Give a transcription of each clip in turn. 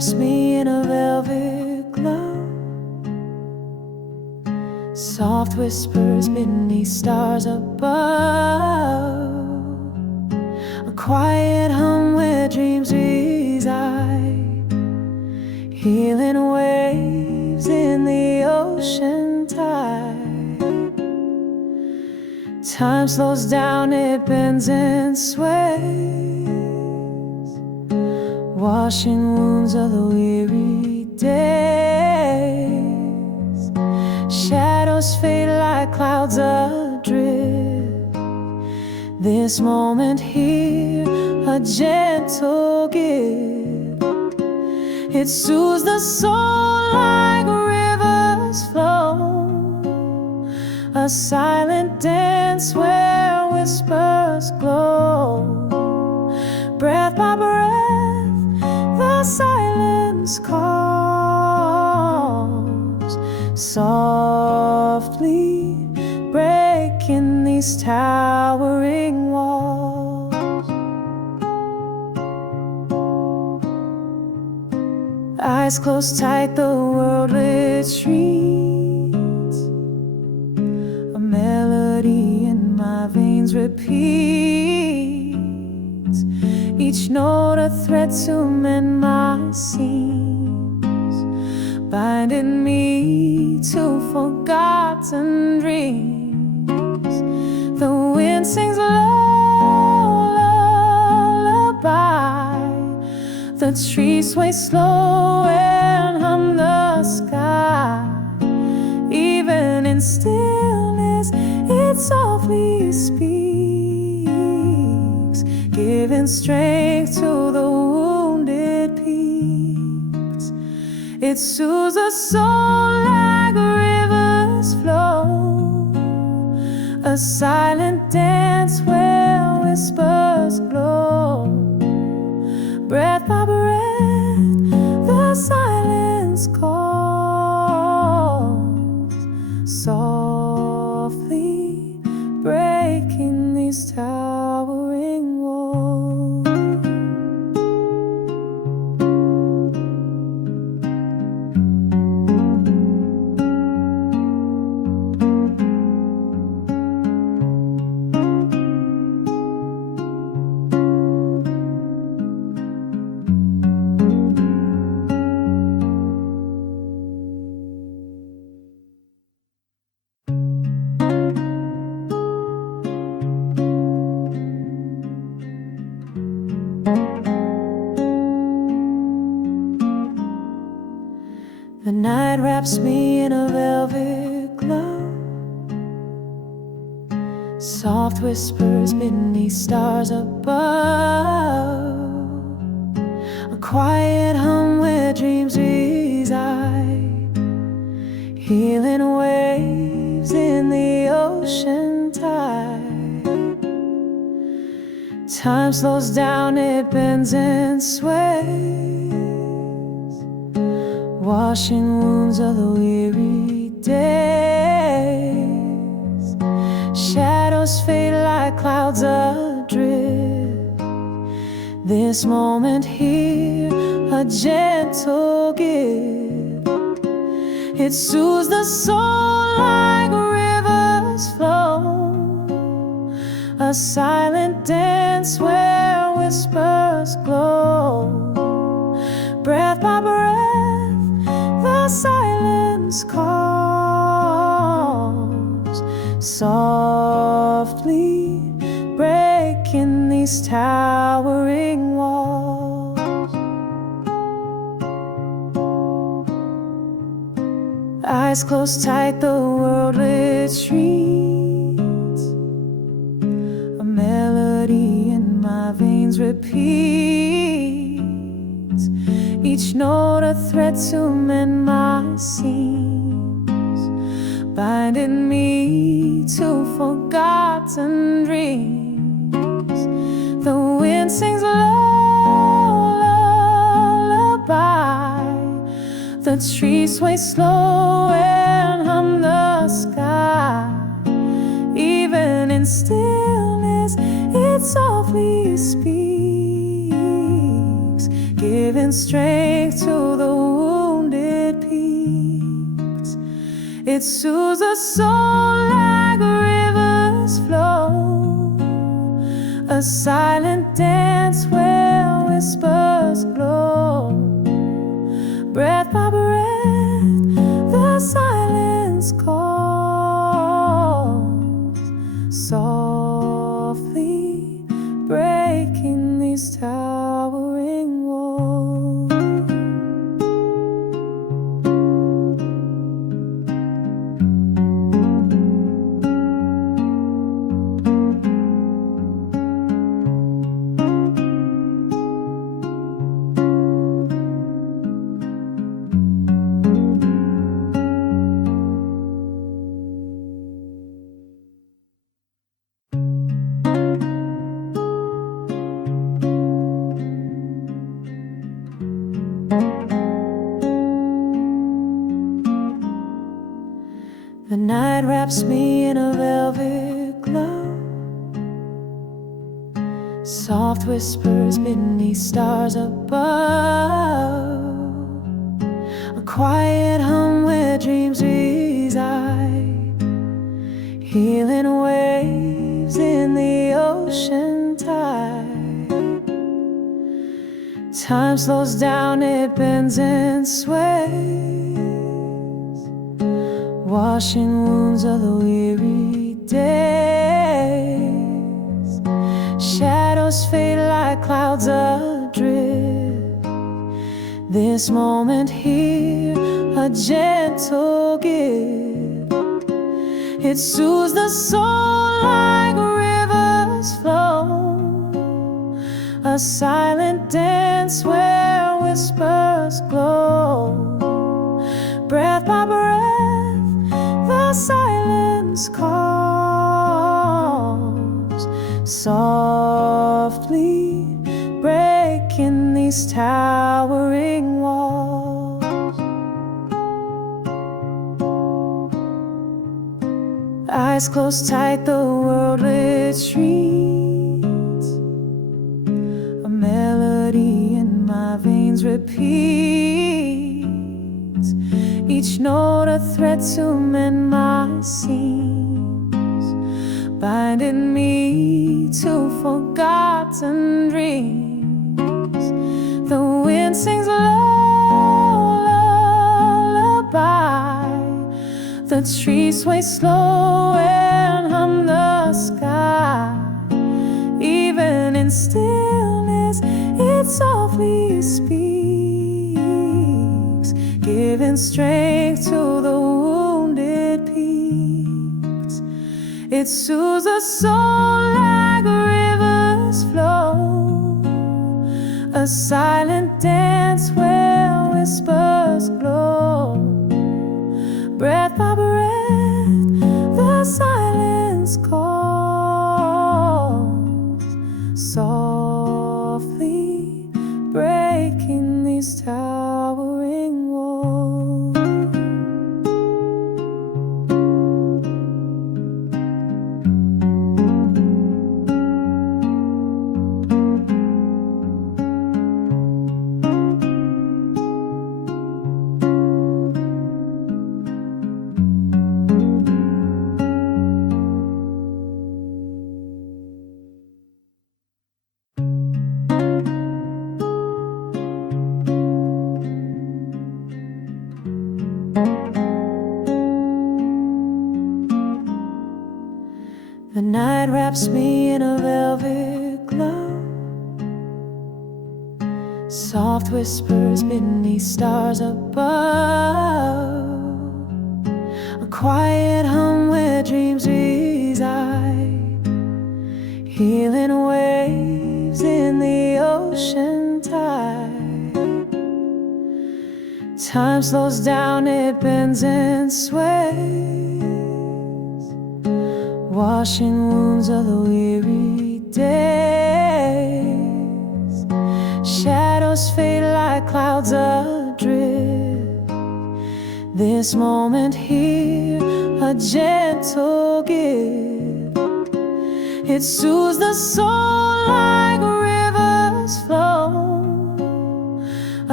wraps me in a velvet glove. Soft whispers beneath stars above. A quiet hum where dreams reside. Healing waves in the ocean tide. Time slows down, it bends and sways, washing wounds of the weary days. Shadows fade like clouds adrift. This moment here, a gentle gift. It soothes the soul like rivers flow. A silent dance where whispers glow. Breath by breath, the silence calls, softly breaking these towering walls. Eyes closed tight, the world retreats. A melody in my veins repeats, each note a thread to mend my seams, binding me to forgotten dreams. The wind sings lullaby, the trees sway slow and hum the sky. Even in stillness, it softly speaks, giving strength to the wounded peaks. It soothes the soul like rivers flow. A silent dance where whispers glow. Breath by breath, the silence calls, softly breaking these towering walls. The night wraps me in a velvet glove. Soft whispers beneath stars above. A quiet hum where dreams reside. Healing waves in the ocean tide. Time slows down, it bends and sways, washing wounds of the weary days. Shadows fade like clouds adrift. This moment here, a gentle gift. It soothes the soul like rivers flow. A silent dance where whispers glow. Breath by breath, the silence calls, softly breaking these towering walls. Eyes closed tight, the world retreats. A melody in my veins repeats, each note a thread to mend my seams, binding me to forgotten dreams. The wind sings lullaby, the trees sway slow and hum the sky. Even in stillness, it softly speaks, giving giving strength to the wounded peaks. It soothes the soul like rivers flow, a silent dance where whispers glow. Breath by breath, the silence calls, softly breaking these towering walls. The night wraps me in a velvet glow, soft whispers beneath stars above, a quiet hum where dreams reside, healing waves in the ocean tide. Time slows down, it bends and sways, washing wounds of the weary days. Shadows fade like clouds adrift. This moment here, a gentle gift. It soothes the soul like rivers flow, a silent dance where whispers glow. Breath by breath, the silence calls, softly breaking these towering walls. Eyes closed tight, the world retreats, a melody in my veins repeats, each note a thread to mend my seams, binding me to forgotten dreams. The wind sings lullaby, the trees sway slow and hum the sky. Even in stillness, it softly speaks, giving strength to the wounded peaks. It soothes the soul like rivers flow, a silent dance where whispers glow. Breath by breath, the silence calls, softly breaking these towering walls. The night wraps me in a velvet glow, soft whispers beneath stars above, a quiet hum where dreams reside, healing waves in the ocean tide. Time slows down, it bends and sways, washing wounds of the weary days. Shadows fade like clouds adrift. This moment here, a gentle gift. It soothes the soul like rivers flow,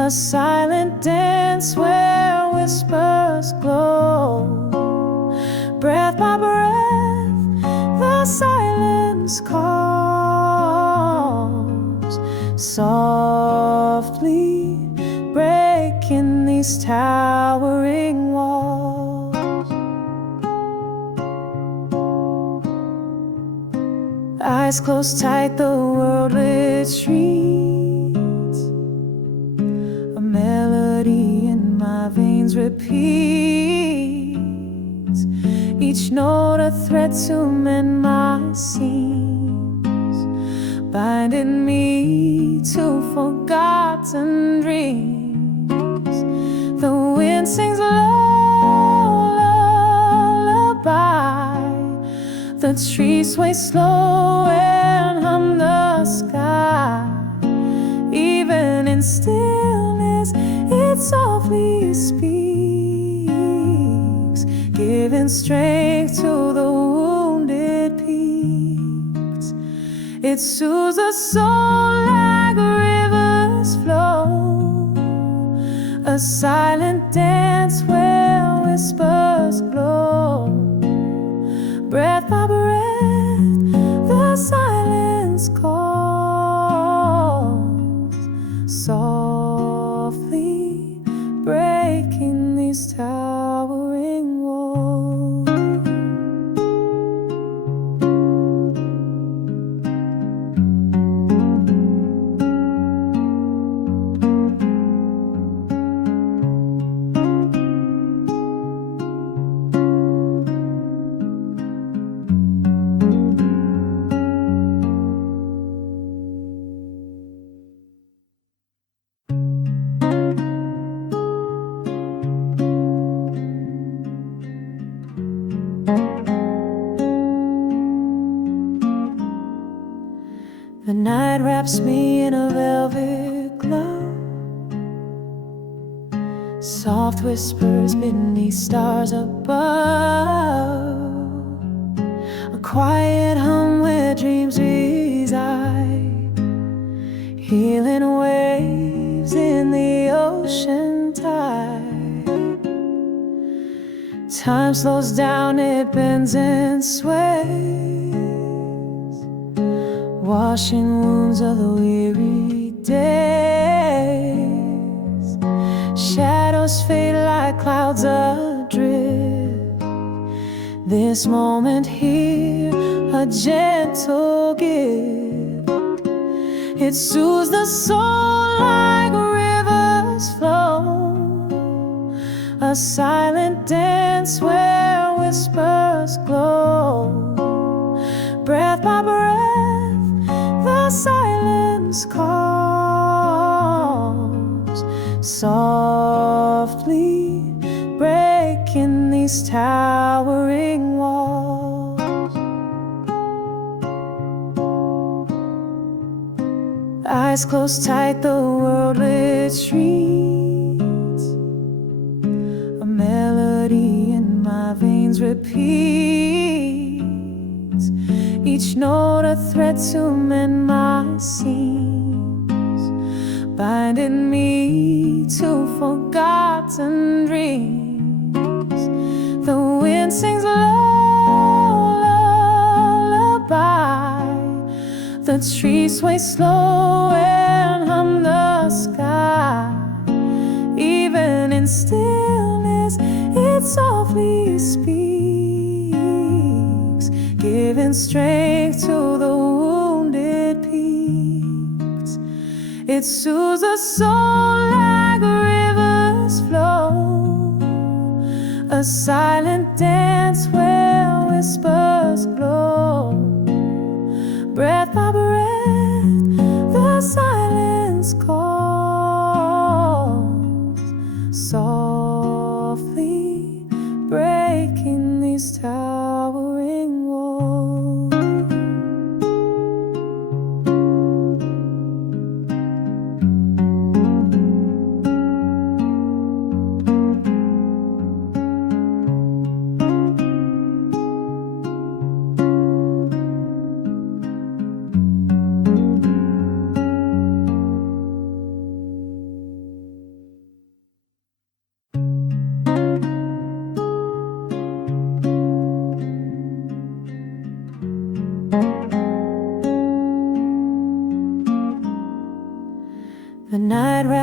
a silent dance where whispers glow. Breath by breath, the silence calls, softly breaking these towering walls. Eyes closed tight, the world retreats. A melody in my veins repeats, each note a thread to mend my seams, binding me to forgotten dreams. The wind sings lullaby, the trees sway slow and hum the sky. Even in stillness, it softly speaks, giving strength to the wounded peaks. It soothes the soul like rivers flow, a silent dance where whispers glow. Breath by breath, the silence calls, softly breaking these towering walls. The night wraps me in a velvet glow, soft whispers beneath stars above, a quiet hum where dreams reside, healing waves in the ocean tide. Time slows down, it bends and sways, washing wounds of the weary days. Shadows fade like clouds adrift. This moment here, a gentle gift. It soothes the soul like rivers flow, a silent dance where whispers glow. Breath by breath, the silence calls, softly breaking these towering walls. Eyes closed tight, the world retreats. A melody in my veins repeats, each note a thread to mend my seams, binding me to forgotten dreams. The wind sings lullaby, the trees sway slow and hum the sky. Even in stillness, it softly speaks, giving strength to the wounded peaks. It soothes the soul like rivers flow, a silent dance where whispers glow. Breath by breath, the silence calls, softly breaking these towering walls.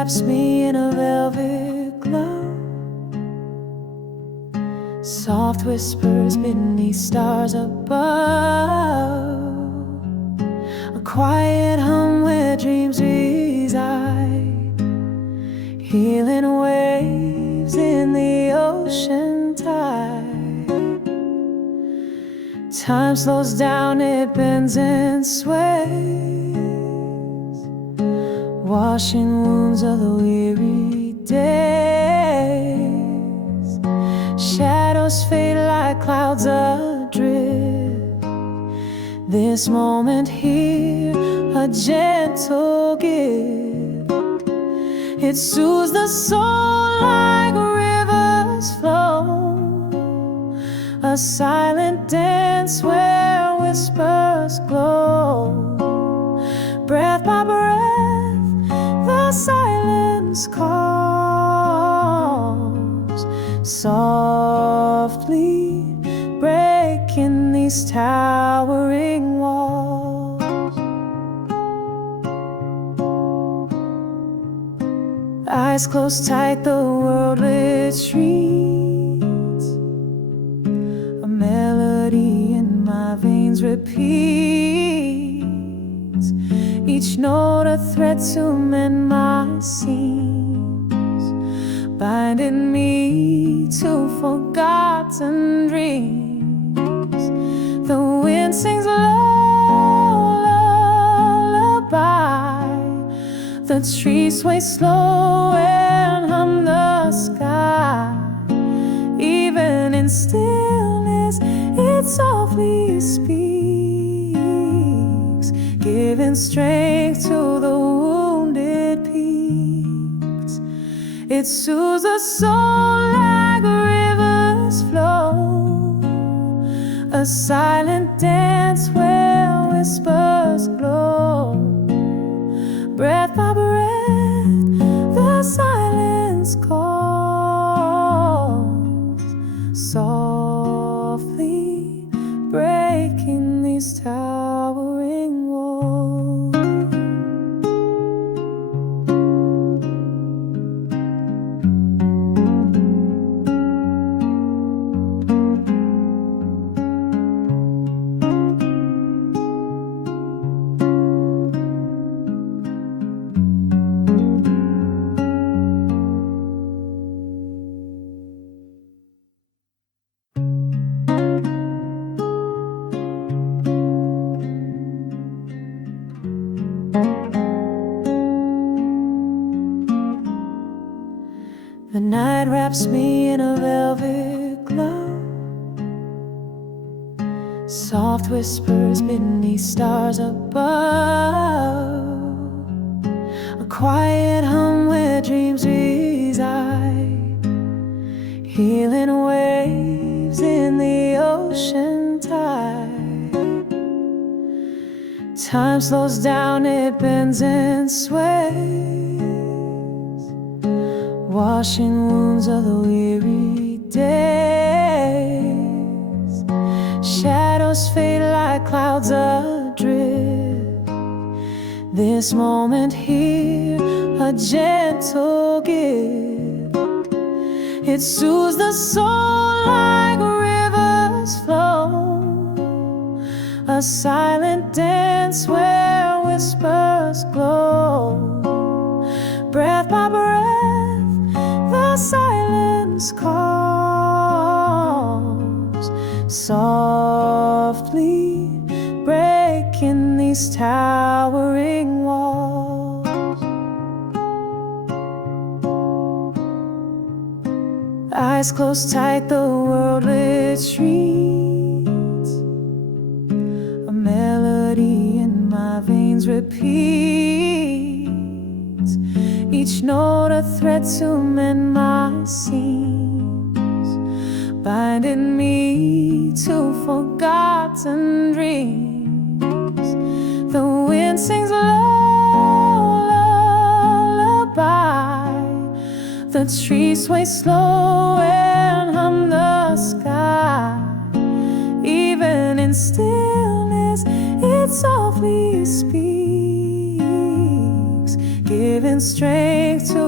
wraps me in a velvet glove. Soft whispers beneath stars above. A quiet hum where dreams reside. Healing waves in the ocean tide. Time slows down, it bends and sways, washing wounds of the weary days. Shadows fade like clouds adrift. This moment here, a gentle gift. It soothes the soul like rivers flow. A silent dance where whispers glow. Breath by breath, the silence calls, softly breaking these towering walls. Eyes closed tight, the world retreats. A melody in my veins repeats, each note a thread to mend my seams, binding me to forgotten dreams. The wind sings lullaby, the trees sway slow and hum the sky. Even in stillness, it softly speaks, giving strength to the wounded peaks. It soothes the soul like rivers flow. A silent dance where whispers glow. Breath by breath, the silence calls, softly breaking these towering walls. The night wraps me in a velvet glove. Soft whispers beneath stars above. A quiet hum where dreams reside. Healing waves in the ocean tide. Time slows down, it bends and sways, washing wounds of the weary days. Shadows fade like clouds adrift. This moment here, a gentle gift. It soothes the soul like rivers flow. A silent dance where whispers glow. Breath by breath, the silence calls, softly breaking these towering walls. Eyes closed tight, the world retreats. A melody in my veins repeats, each note a thread to mend my seams, binding me to forgotten dreams. The wind sings lullaby, the trees sway slow and hum the sky. Even in stillness, it softly speaks, giving strength to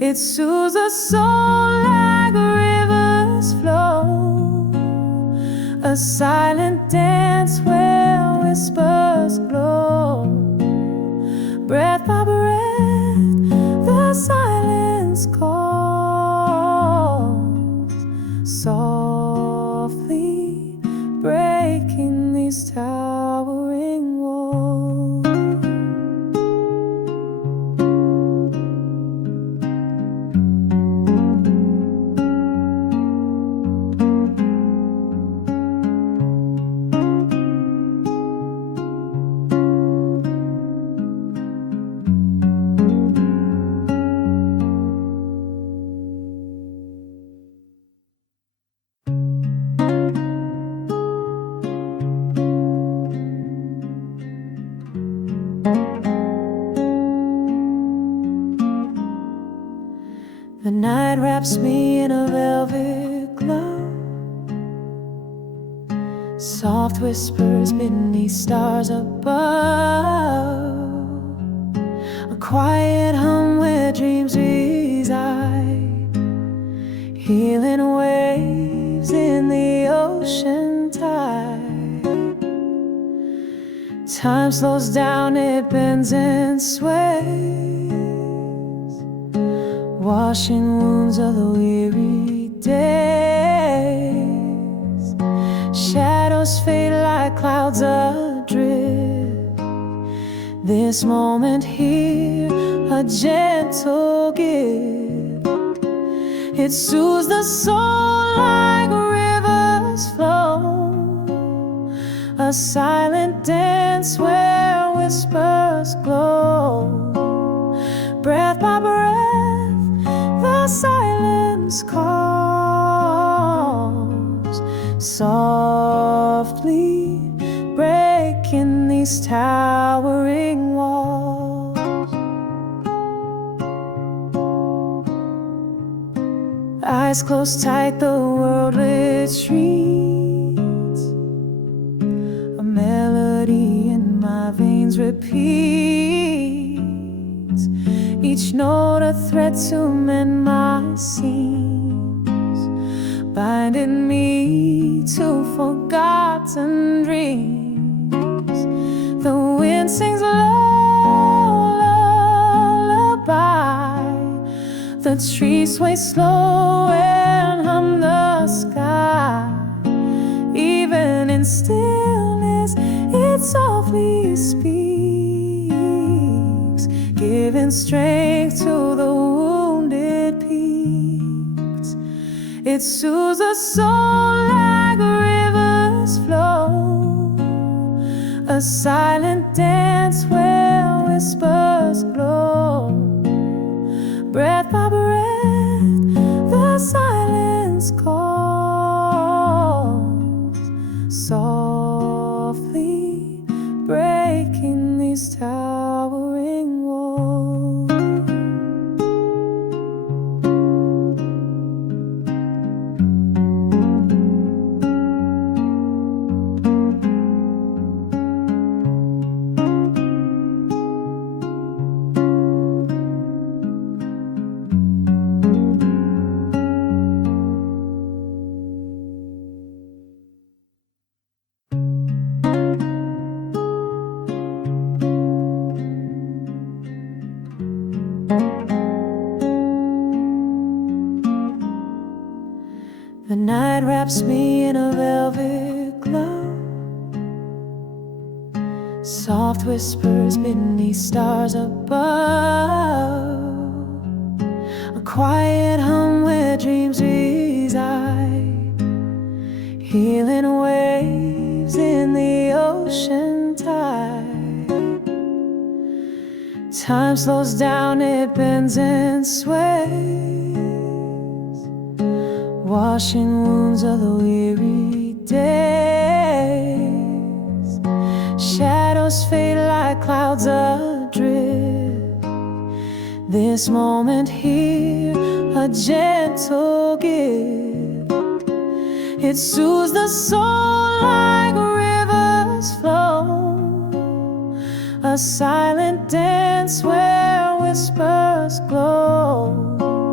It soothes the soul like rivers flow, a silent dance where whispers glow. Breath by breath, the silence calls, softly breaking these towering walls. The night wraps me in a velvet glove, soft whispers beneath stars above, a quiet hum where dreams reside, healing waves in the ocean tide. Time slows down, it bends and sways, washing wounds of the weary days. Shadows fade like clouds adrift. This moment here, a gentle gift. It soothes the soul like rivers flow, a silent dance where whispers glow. Breath by breath, the silence calls, softly breaking these towering walls. Eyes closed tight, the world retreats, a melody in my veins repeats, each note a thread to mend my seams, binding me to forgotten dreams. The wind sings lullaby, the trees sway slow and hum the sky. Even in stillness, it softly speaks, giving strength to the wounded peaks. It soothes the soul like rivers flow, a silent dance where whispers glow. Breath by breath, the silence calls, softly breaking these towering walls. The night wraps me in a velvet glove, soft whispers beneath stars above, a quiet hum where dreams reside, healing waves in the ocean tide. Time slows down, it bends and sways, washing wounds of the weary days. Shadows fade like clouds adrift. This moment here, a gentle gift. It soothes the soul like rivers flow, a silent dance where whispers glow.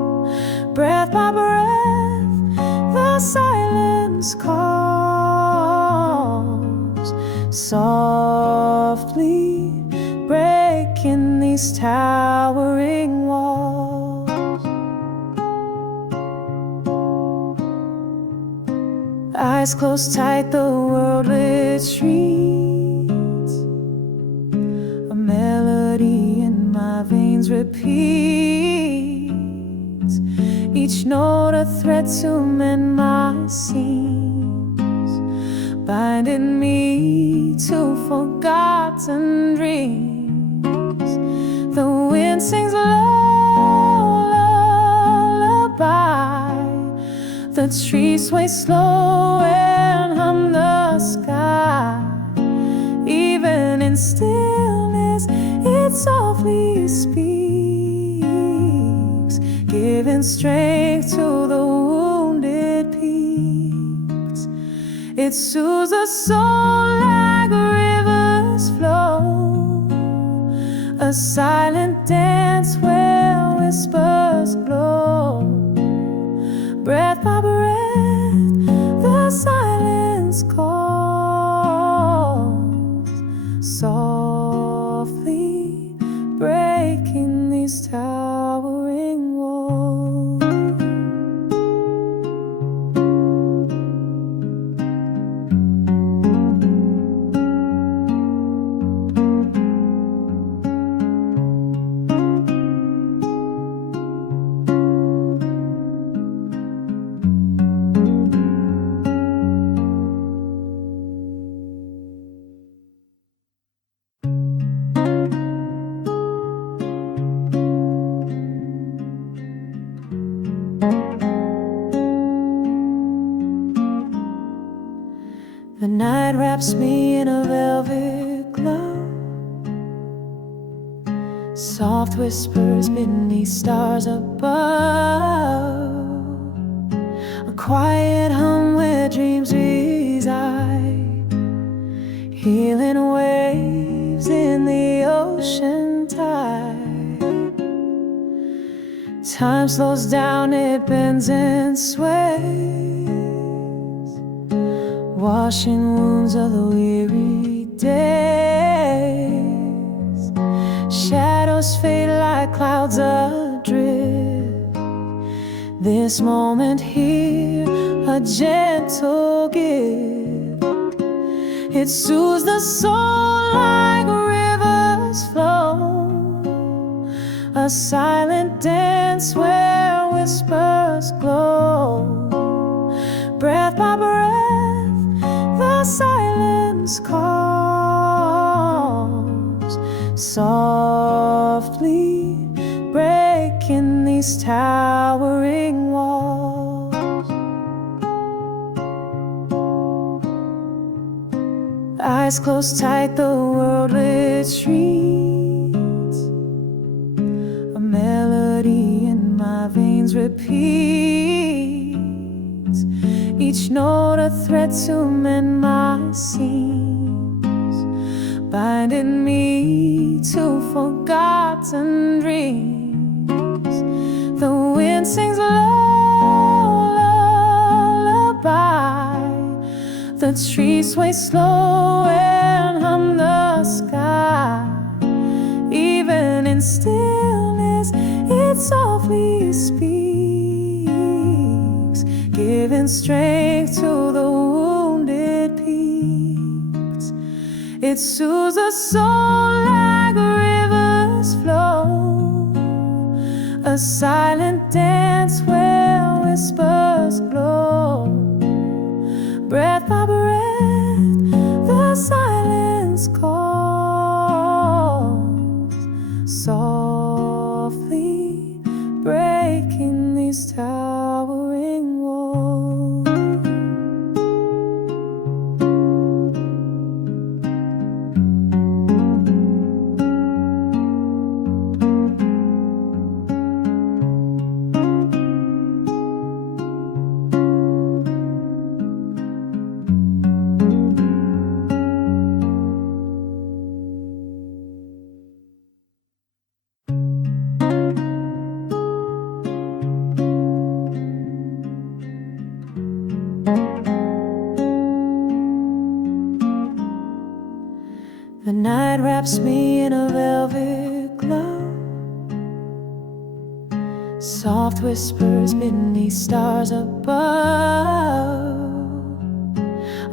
Eyes closed tight, the world retreats. A melody in my veins repeats, each note a thread to mend my seams, binding me to forgotten dreams. The wind sings lullaby, the trees sway slow and hum the sky. Even in stillness, it softly speaks, giving strength to the wounded peaks. It soothes the soul like rivers flow, a silent dance where whispers glow. Breath by breath, the silence calls, softly breaking these towering walls. The night wraps me in a velvet glove, soft whispers beneath stars above, a quiet hum where dreams reside, healing waves in the ocean tide. Time slows down, it bends and sways, washing wounds of the weary days. Shadows fade like clouds adrift. This moment here, a gentle gift. It soothes the soul like rivers flow, a silent dance where whispers glow. Breath by breath, the silence calls, softly breaking these towering walls. Eyes closed tight, the world retreats. A melody in my veins repeats, each note a thread to mend my seams, binding me to forgotten dreams. The wind sings lullaby, the trees sway slow and hum the sky. Even in stillness, it softly speaks, giving strength to the wounded peaks. It soothes the soul like rivers flow, a silent dance where whispers glow. Breath by breath, the silence calls, softly breaking these towering walls. The night wraps me in a velvet glove, soft whispers beneath stars above,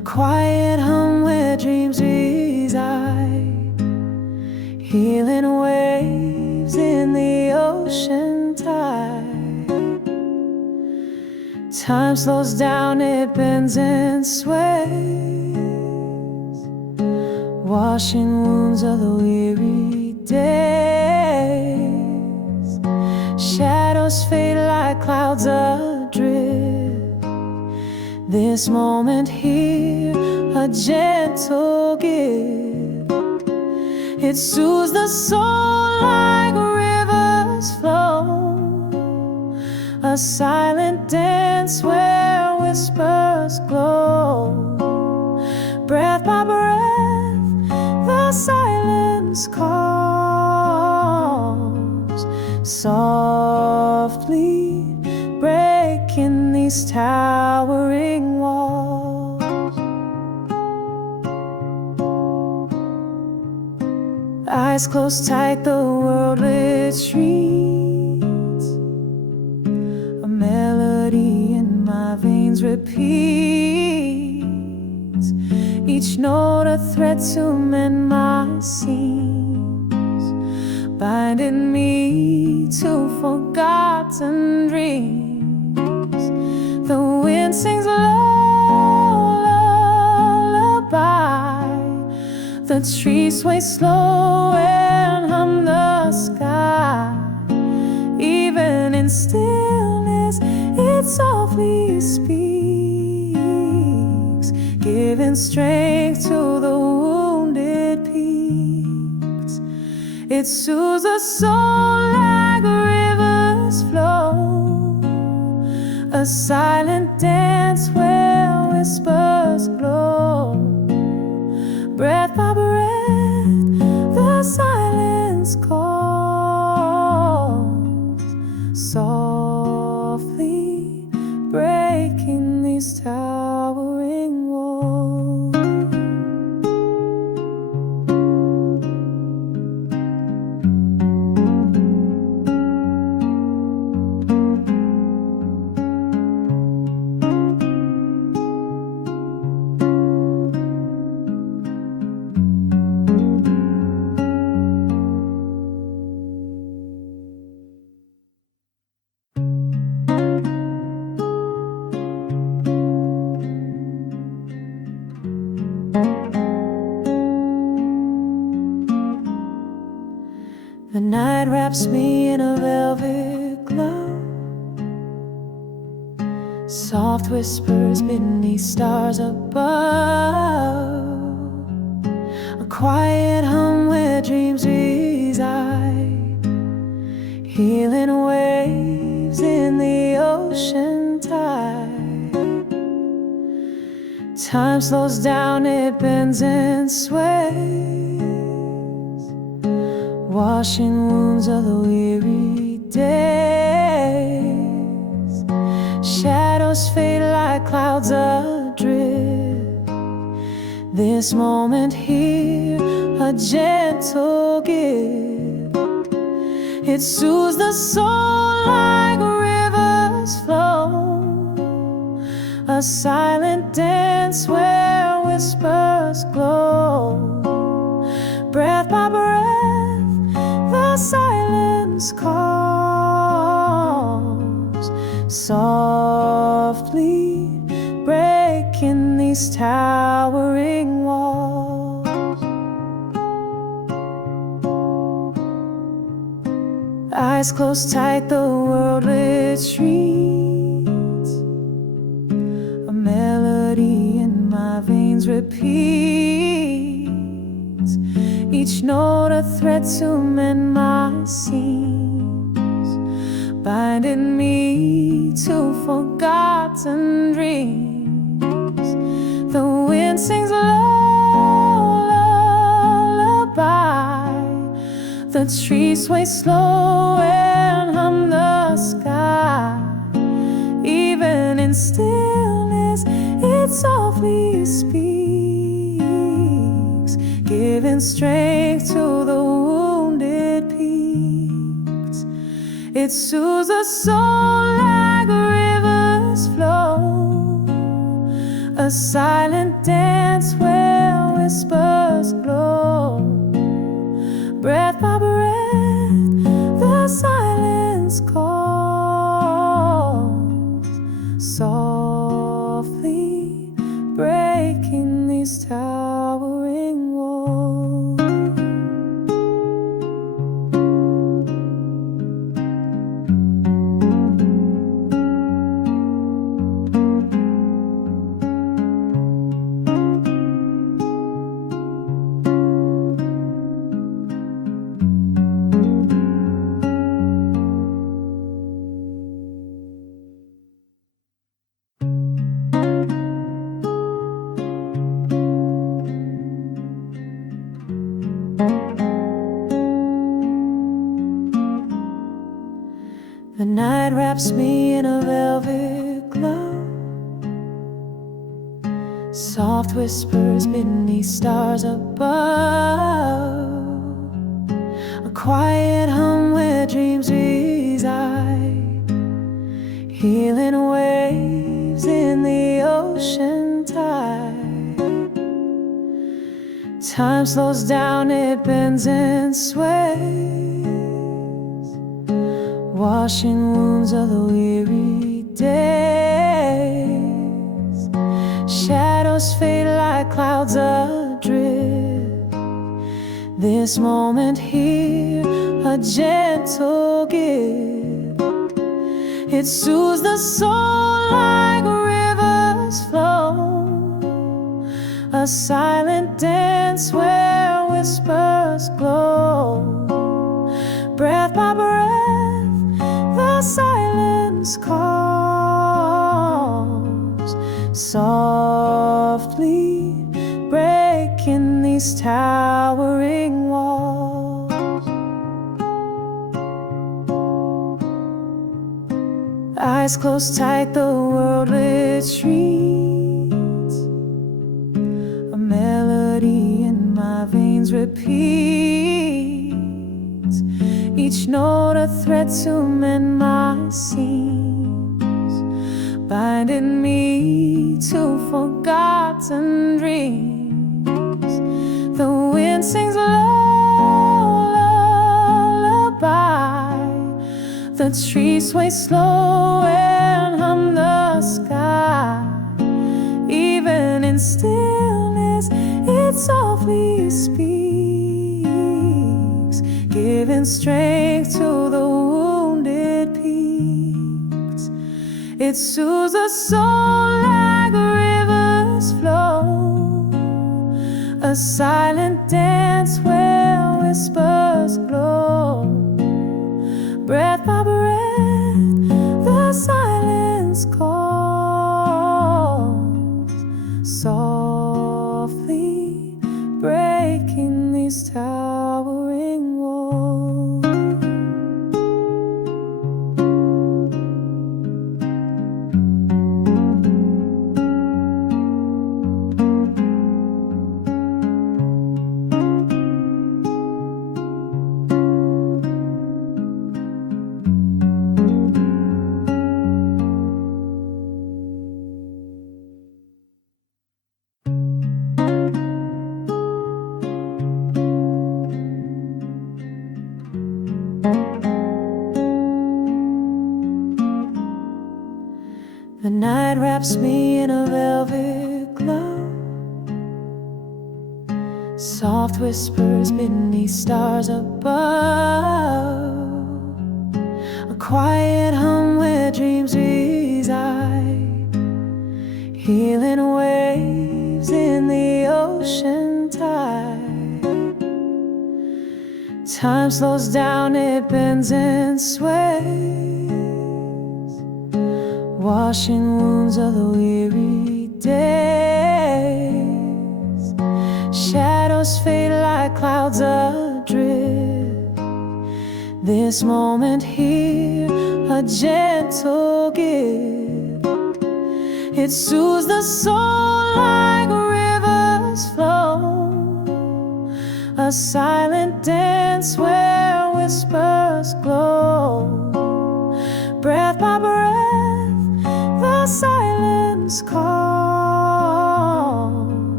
quiet hum where dreams reside, healing waves in the ocean tide. Time slows down, it bends and sways, washing wounds of the weary days. Shadows fade like clouds adrift. This moment here, a gentle gift. It soothes the soul like rivers flow, a silent dance where whispers glow. Breath by breath, the silence calls, softly breaking these towering walls. Eyes closed tight, the world retreats. A melody in my veins repeats, each note a thread to mend my seams, binding me to forgotten dreams. The wind sings lullaby, the trees sway slow and hum the sky. Even in stillness, it softly speaks, giving strength to the wounded peaks. It soothes the soul like rivers flow, a silent dance where whispers glow. Breath by breath, the silence calls, softly breaking these towering walls. The night wraps me in a velvet glove, soft whispers beneath stars above, a quiet hum where dreams reside, healing waves in the ocean tide. Time slows down, it bends and sways, washing wounds of the weary days. Shadows fade like clouds adrift. This moment here, a gentle gift. It soothes the soul like rivers flow, a silent dance where whispers glow. Breath by breath, the silence calls, softly breaking these towering walls. Eyes closed tight, the world retreats. A melody in my veins repeats, each note a thread to mend my seams, binding me to forgotten dreams. The wind sings lullaby, the trees sway slow and hum the sky. Even in stillness, it softly speaks, giving strength to the wounded peaks. It soothes the soul like rivers flow, a silent silent dance where whispers glow. Breath by breath, the silence calls, softly breaking these towering walls. The night wraps me in a velvet glove. Soft whispers beneath stars above. A quiet hum where dreams reside. Healing waves in the ocean tide. Time slows down, it bends and sways, washing wounds of the weary days. Shadows fade like clouds adrift. This moment here, a gentle gift. It soothes the soul like rivers flow. A silent dance where whispers glow. Breath by breath, the silence calls, softly breaking these towering walls. Eyes closed tight, the world retreats. A melody in my veins repeats, each note a thread to mend my seams, binding me to forgotten dreams. The wind sings lullaby, the trees sway slow and hum the sky. Even in stillness, it softly speaks, giving strength to the wounded peaks. It soothes the soul like rivers flow. A silent dance where whispers glow. Breath by breath, the silence calls, softly breaking these towering walls. The night wraps me in a velvet glove. Soft whispers beneath stars above. A quiet hum where dreams reside. Healing waves in the ocean tide. Time slows down, it bends and sways, washing wounds of the weary days. Shadows fade like clouds adrift. This moment here, a gentle gift. It soothes the soul like rivers flow. A silent dance where whispers glow. Breath by breath, the silence calls,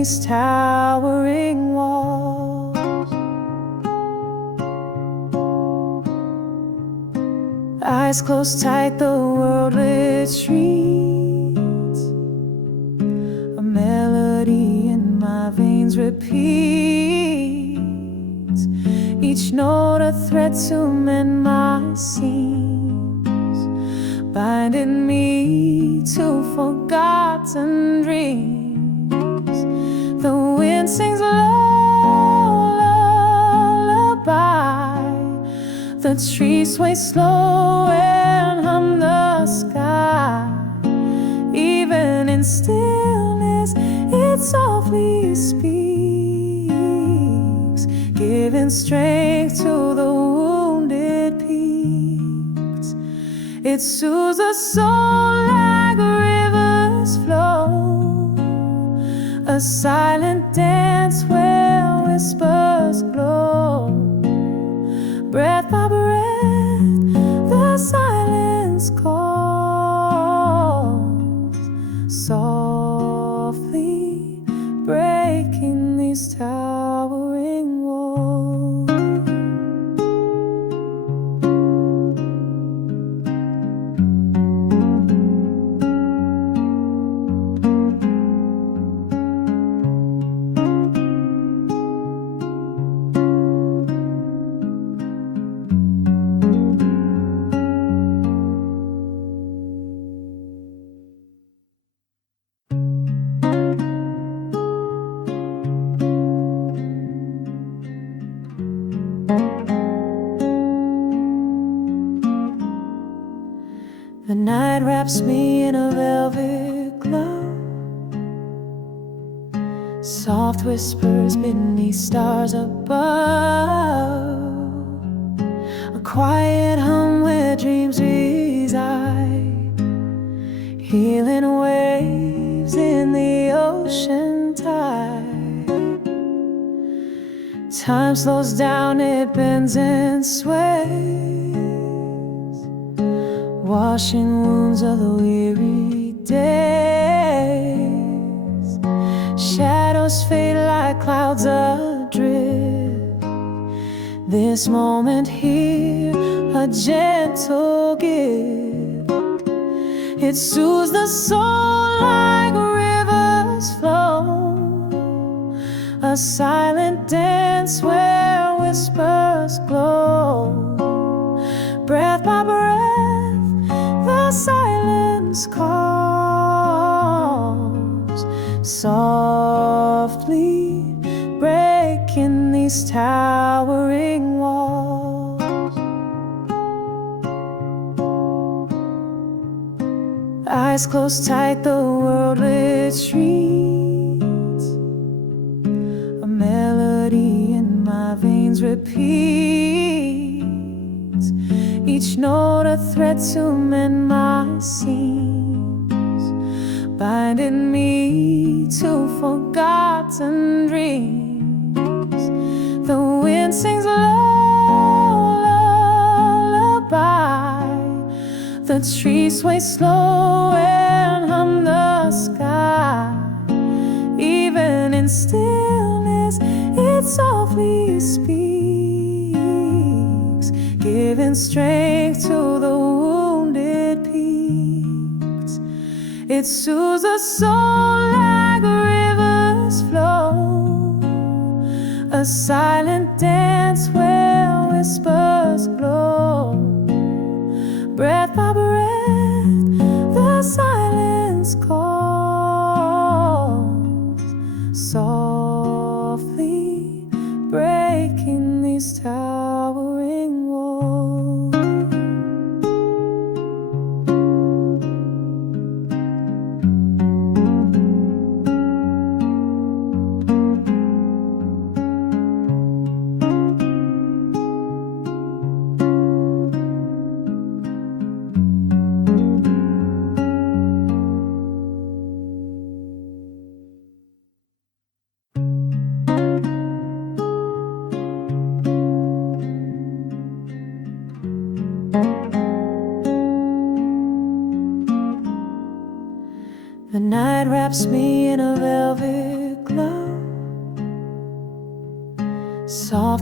these towering walls. Eyes closed tight, the world retreats. A melody in my veins repeats, each note a thread to mend my seams, binding me to forgotten dreams. The wind sings lullaby, the trees sway slow and hum the sky. Even in stillness, it softly speaks, giving strength to the wounded peaks. It soothes the soul like rivers flow, a silent dance where whispers glow. Breath by breath, the silence calls, softly breaking these towering walls. The night wraps me in a velvet glove, soft whispers beneath stars above, a quiet hum where dreams reside, healing waves in the ocean tide. Time slows down, it bends and sways, washing wounds of the weary days. Shadows fade like clouds adrift. This moment here, a gentle gift. It soothes the soul like rivers flow, a silent dance where whispers glow. Breath by breath, the silence calls, softly breaking these towering walls. Eyes closed tight, the world retreats. A melody in my veins repeats, each note a thread to mend my seams, binding me to forgotten dreams. The wind sings lullaby, the trees sway slow and hum the sky. Even in stillness, it softly speaks, giving strength to the wounded peaks. It soothes the soul like rivers flow, a silent dance where whispers glow. Breath by breath, the silence calls, softly breaking these towering walls. The night wraps me in a velvet glove,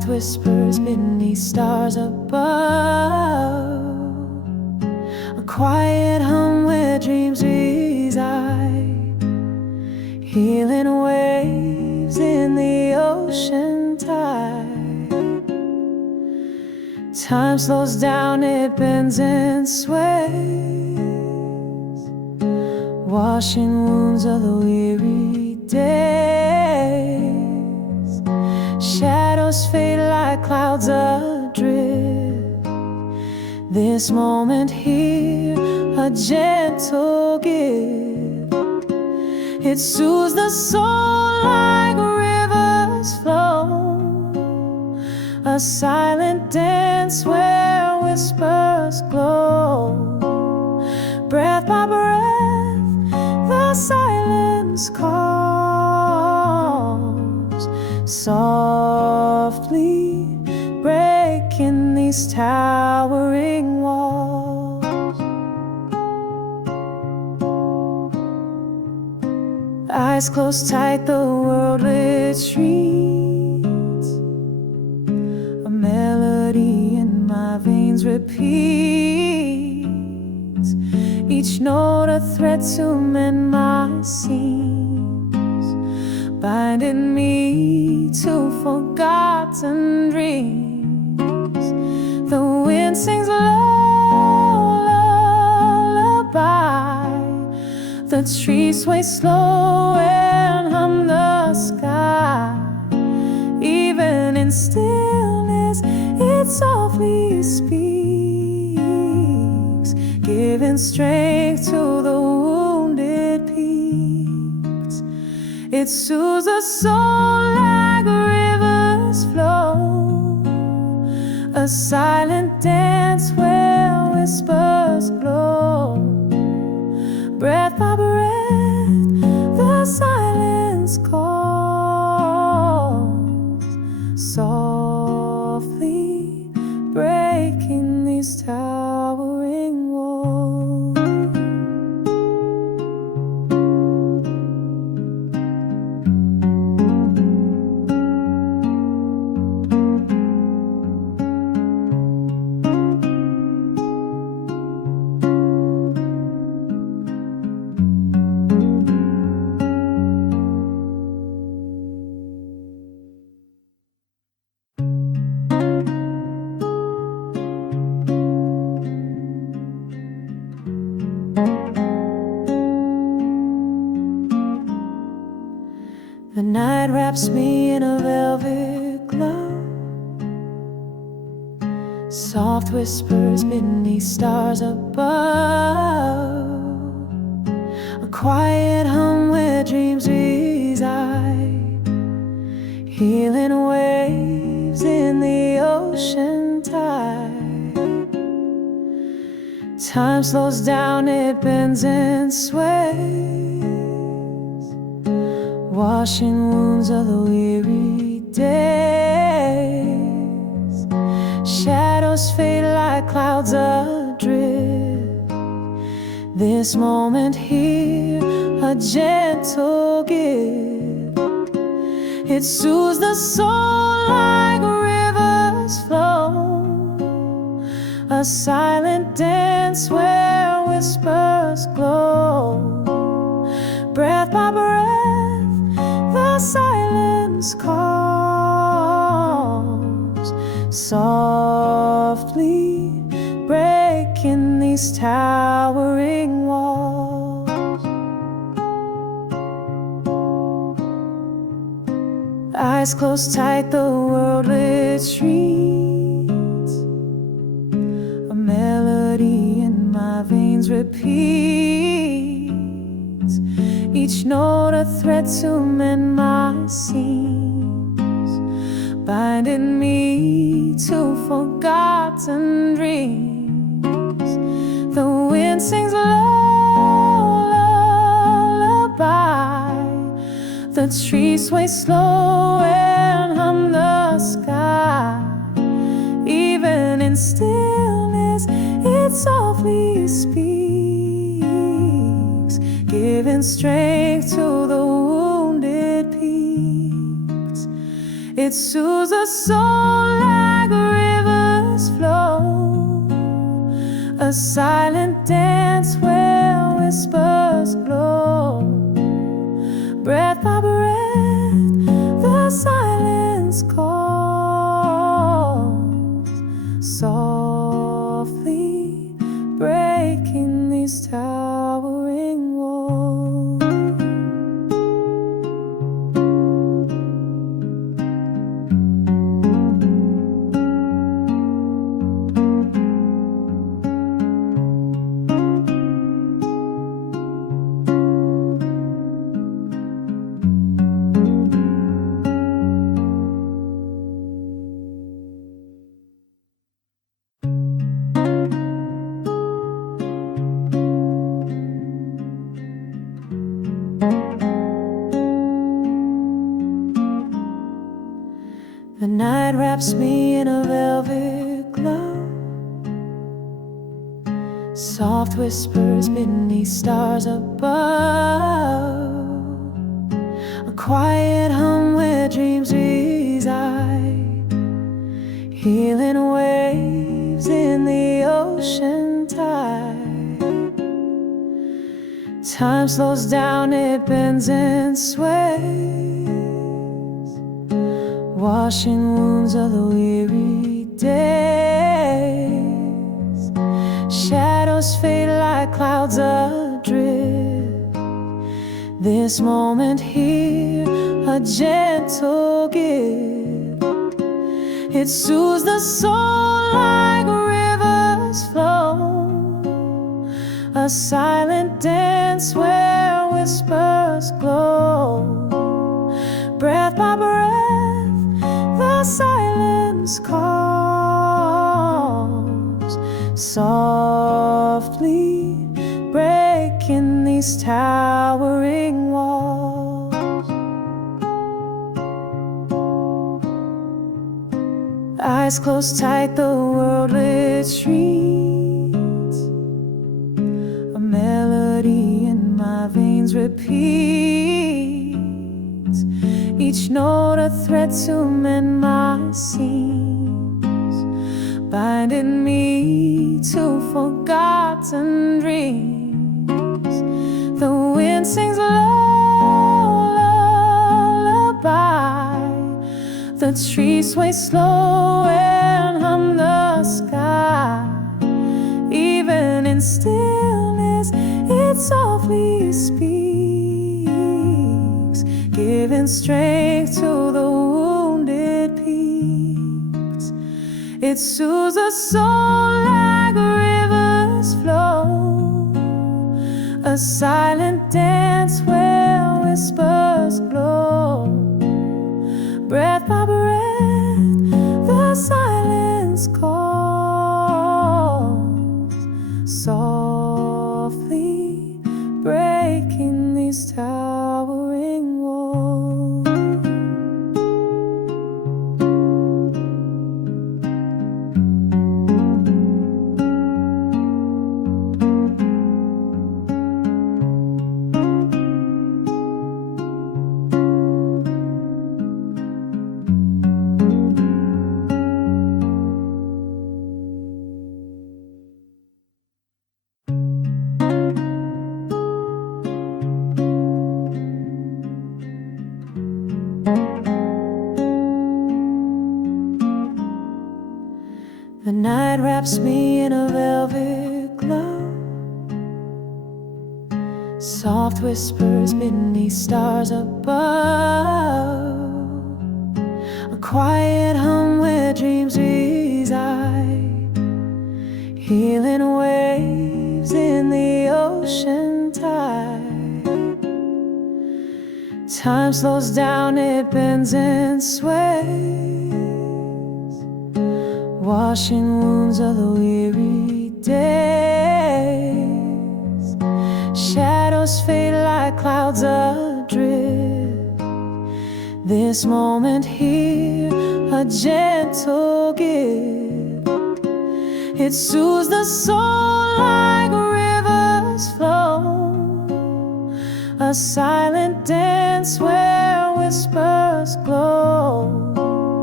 whispers beneath stars above, a quiet hum where dreams reside, healing waves in the ocean tide. Time slows down, it bends and sways, washing wounds of the weary days. Shadows fade like clouds adrift. This moment here, a gentle gift. It soothes the soul like rivers flow, a silent dance where whispers glow. Breath by breath, the silence calls, softly breaking these towering walls. Eyes closed tight, the world retreats. A melody in my veins repeats, each note a thread to mend my seams, binding me to forgotten dreams. The wind sings lullaby, the trees sway slow and hum the sky. Even in stillness, it softly speaks, giving strength to the wounded peaks. It soothes the soul like rivers flow, a silent dance where whispers glow. Breath by breath, the silence calls, softly breaking these towering walls. The night wraps me in a velvet glove, soft whispers beneath stars above, a quiet hum where dreams reside, healing waves in the ocean tide. Time slows down, it bends and sways, washing wounds of the weary days. Shadows fade like clouds adrift. This moment here, a gentle gift. It soothes the soul like rivers flow, a silent dance where whispers glow. Breath by breath, the silence calls, softly breaking these towering walls. Eyes closed tight, the world retreats. A melody in my veins repeats, each note a thread to mend my seams, binding me to forgotten dreams. The wind sings lullaby, the trees sway slow and hum the sky. Even in stillness, it softly speaks, giving strength to the wounded peaks. It It soothes the soul like rivers flow, a silent dance where whispers glow. Breath by breath, the silence calls, softly breaking these towering walls. The night wraps me in a velvet glow, soft whispers beneath stars above, a quiet hum where dreams reside, healing waves in the ocean tide. Time slows down, it bends and sways, washing wounds of the weary days. Shadows fade like clouds adrift. This moment here, a gentle gift. It soothes the soul like rivers flow, a silent dance where whispers glow. Breath by breath, the silence calls, softly breaking these towering walls. Eyes closed tight, the world retreats, a melody in my veins repeats, each note a thread to mend my seams, binding me to forgotten dreams. The wind sings lullaby, the trees sway slow and hum the sky. Even in stillness, it softly speaks, giving strength to the wounded peaks. It soothes the soul like rivers flow, a silent dance where whispers glow. Breath by breath, the silence calls, softly breaking these towering walls. The night wraps me in a velvet glow, soft whispers beneath stars above, a quiet hum where dreams reside, healing waves in the ocean tide. Time slows down, it bends and sways, washing wounds of the weary days. Shadows fade like clouds adrift. This moment here, a gentle gift. It soothes the soul like rivers flow, a silent dance where whispers glow.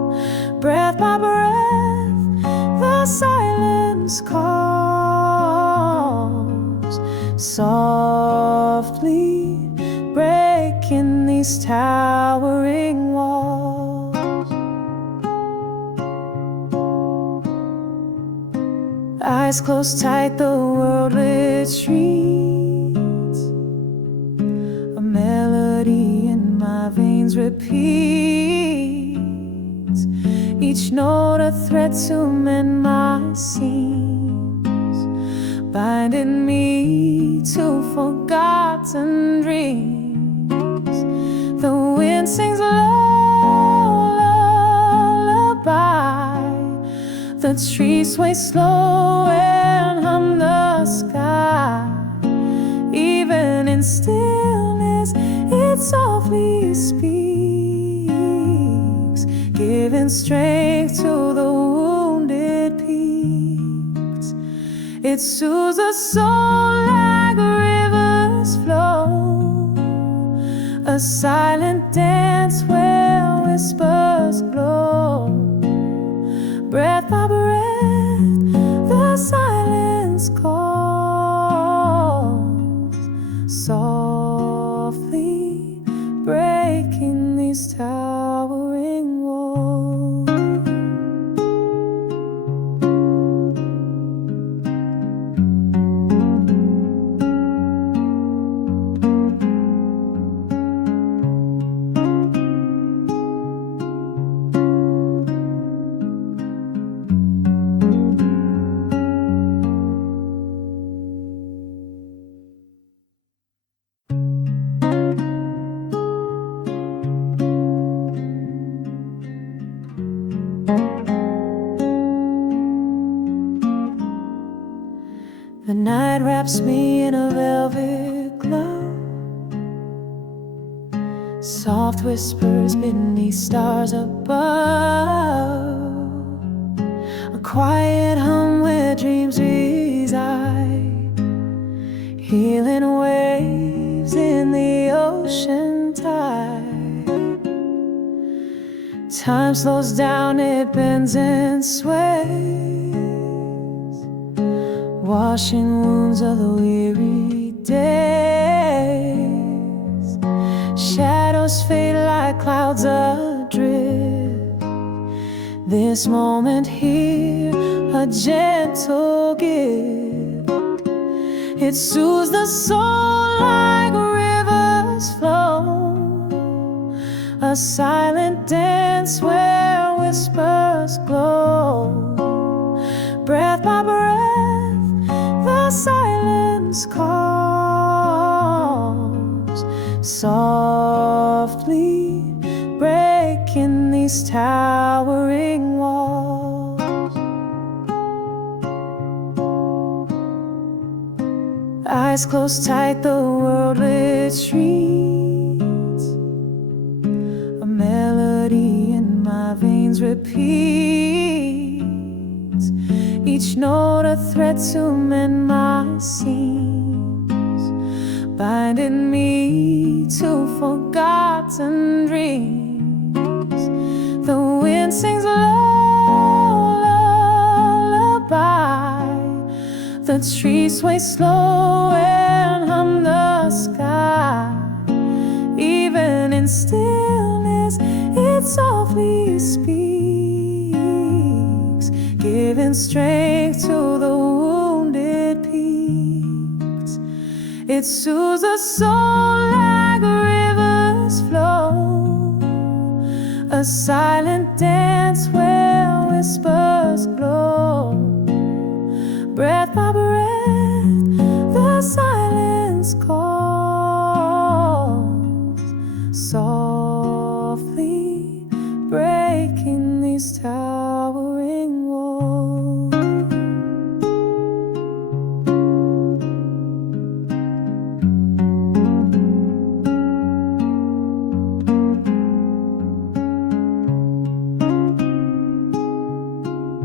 silence calls, softly breaking these towering walls. Eyes closed tight, the world retreats. A melody in my veins repeats, each note a thread to mend my seams, binding me to forgotten dreams. The wind sings lullaby, the trees sway slow and hum the sky. Even in stillness, it softly speaks, giving strength to the wounded peaks. It soothes the soul like rivers flow, a silent dance where whispers glow. Breath by breath, the silence calls, softly breaking these towering walls. The night wraps me in a velvet glow, soft whispers beneath stars above, a quiet hum where dreams reside, healing waves in the ocean tide. Time slows down, it bends and sways, washing wounds of the weary days. Shadows fade like clouds adrift. This moment here, a gentle gift. It soothes the soul like rivers flow, a silent dance where whispers glow. Breath by breath, the silence calls, softly breaking these towering walls. Eyes closed tight, the world retreats. A melody in my veins repeats, each note a thread to mend my seams, binding me to forgotten dreams. The wind sings lullaby, the trees sway slow and hum the sky. Even in stillness, it softly speaks, giving strength to the wounded peaks. It soothes the soul like rivers flow, a silent dance where whispers glow. Breath by breath, the silence calls, softly breaking these towering walls.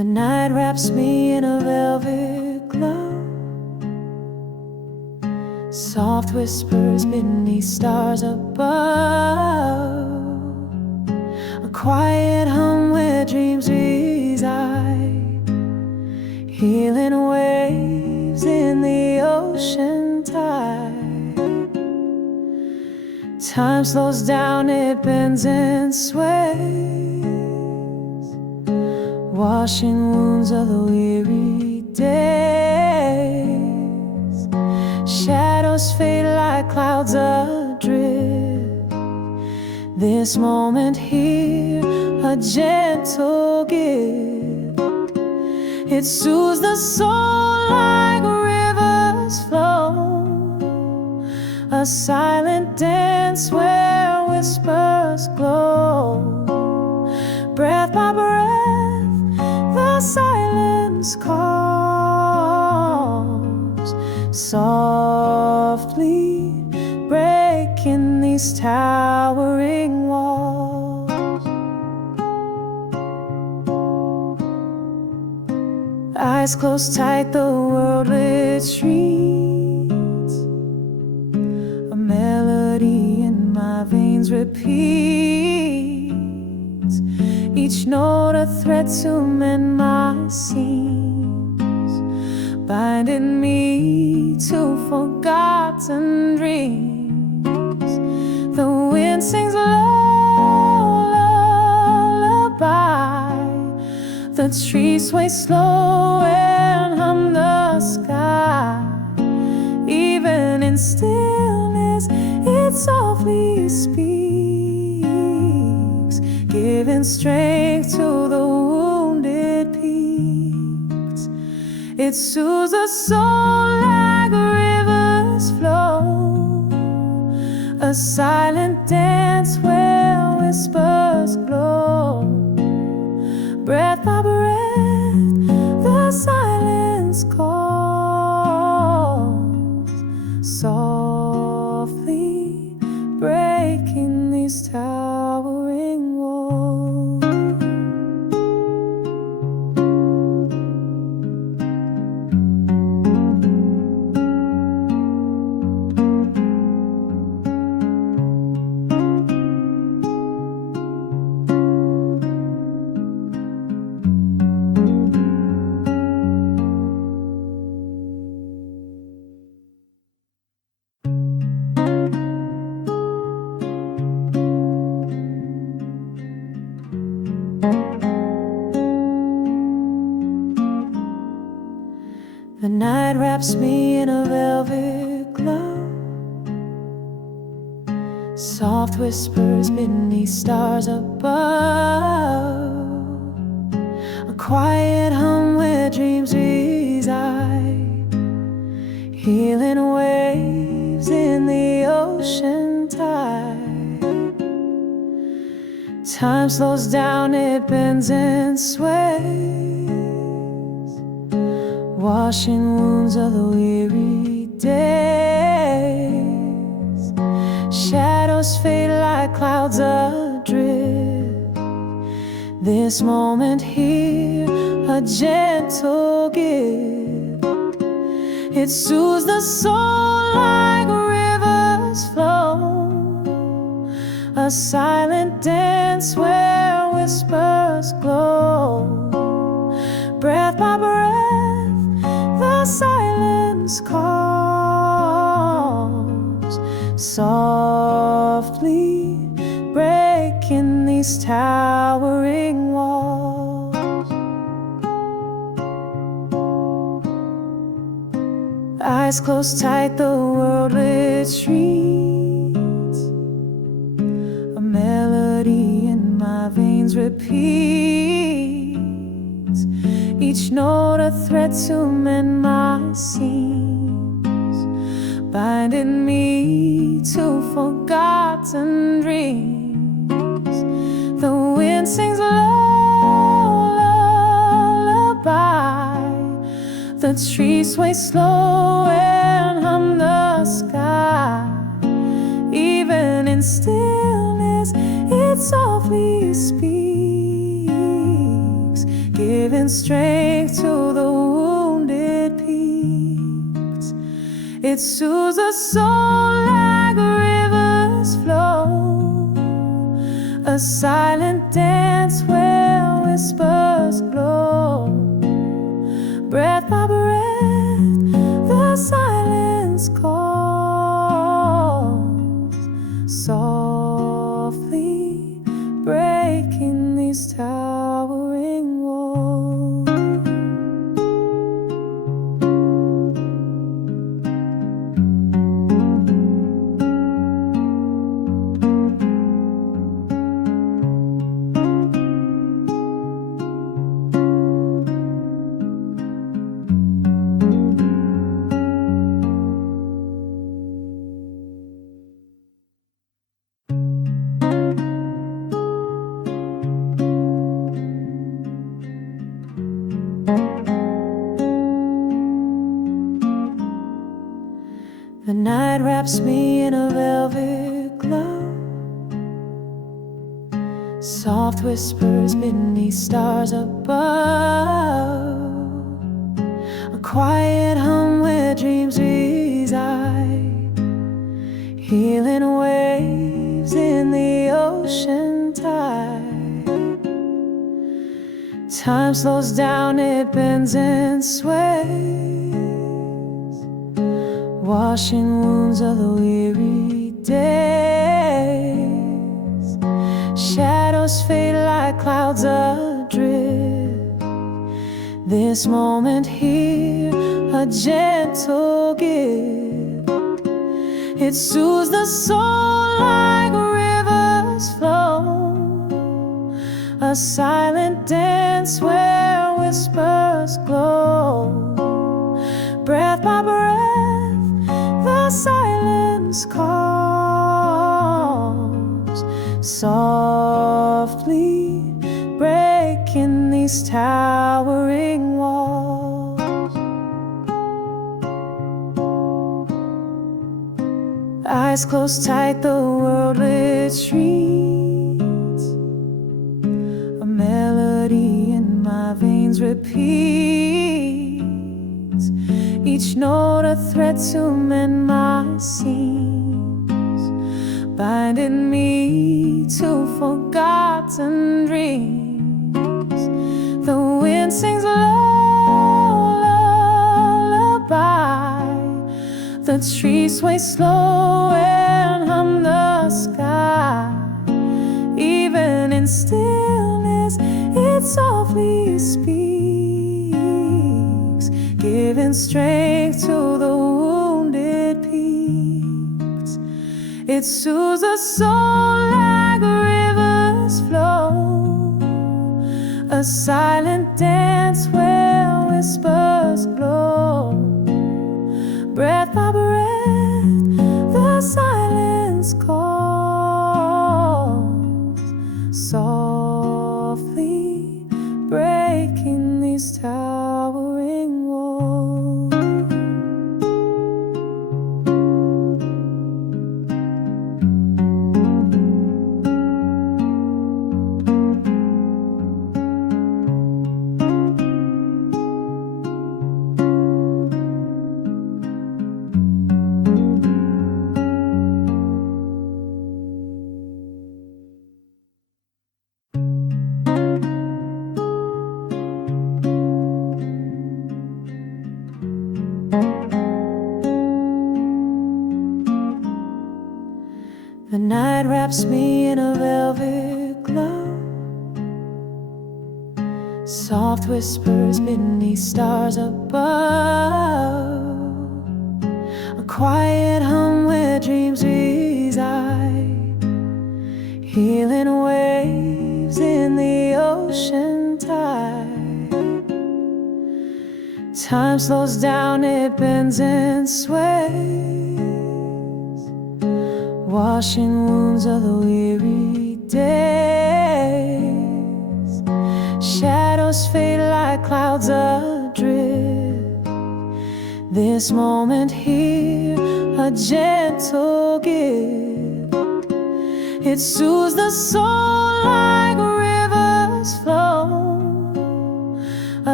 The night wraps me in a velvet glow. Soft whispers beneath stars above. A quiet hum where dreams reside. Healing waves in the ocean tide. Time slows down, it bends and sways, washing wounds of the weary days. Shadows fade like clouds adrift. This moment here, a gentle gift. It soothes the soul like rivers flow. A silent dance where whispers glow. Breath by breath, the silence calls, softly breaking these towering walls. Eyes closed tight, the world retreats. A melody in my veins repeats, each note a thread to mend my seams, binding me to forgotten dreams. The wind sings lullaby, the trees sway slow and hum the sky. Even in stillness, it softly speaks, giving strength to the wounded peaks. It soothes the soul like rivers flow. A silent dance where whispers glow. Breath by breath, the silence calls, softly breaking these towering walls. The night wraps me in a velvet glow. Soft whispers beneath stars above. A quiet hum where dreams reside. Healing waves in the ocean tide. Time slows down, it bends and sways, washing wounds of the weary days. Shadows fade like clouds adrift. This moment here, a gentle gift. It soothes the soul like rivers flow. A silent dance where whispers glow. Breath by breath, the silence calls, softly breaking these towering walls. Eyes closed tight, the world retreats. A melody in my veins repeats, each note a thread to mend my seams, binding me to forgotten dreams. The wind sings lullaby, the trees sway slow and hum the sky. Even in stillness, it softly speaks, giving strength to the wounded peaks. It soothes the soul like rivers flow, a silent dance where whispers glow. Breath by breath, the silence calls, softly breaking these towering walls. The night wraps me in a velvet glove, soft whispers beneath stars above, a quiet hum where dreams reside, healing waves in the ocean tide. Time slows down, it bends and sways, washing wounds of the weary days. Shadows fade like clouds adrift. This moment here, a gentle gift. It soothes the soul like rivers flow, a silent dance where whispers glow. Breath by breath, the silence calls, softly breaking these towering walls. Eyes closed tight, the world retreats, a melody in my veins repeats, each note a thread to mend my seams, binding me to forgotten dreams. The wind sings lullaby, the trees sway slow and hum the sky. Even in stillness, it softly speaks, giving strength to the wounded peaks. It soothes the soul like rivers flow, a silent dance where whispers glow. Breath by breath, the silence calls, softly breaking these towering walls. The night wraps me in a velvet glove, soft whispers beneath stars above, a quiet hum where dreams reside, healing waves in the ocean tide. Time slows down, it bends and sways, washing wounds of the weary days. Shadows fade like clouds adrift. This moment here, a gentle gift. It soothes the soul like rivers flow,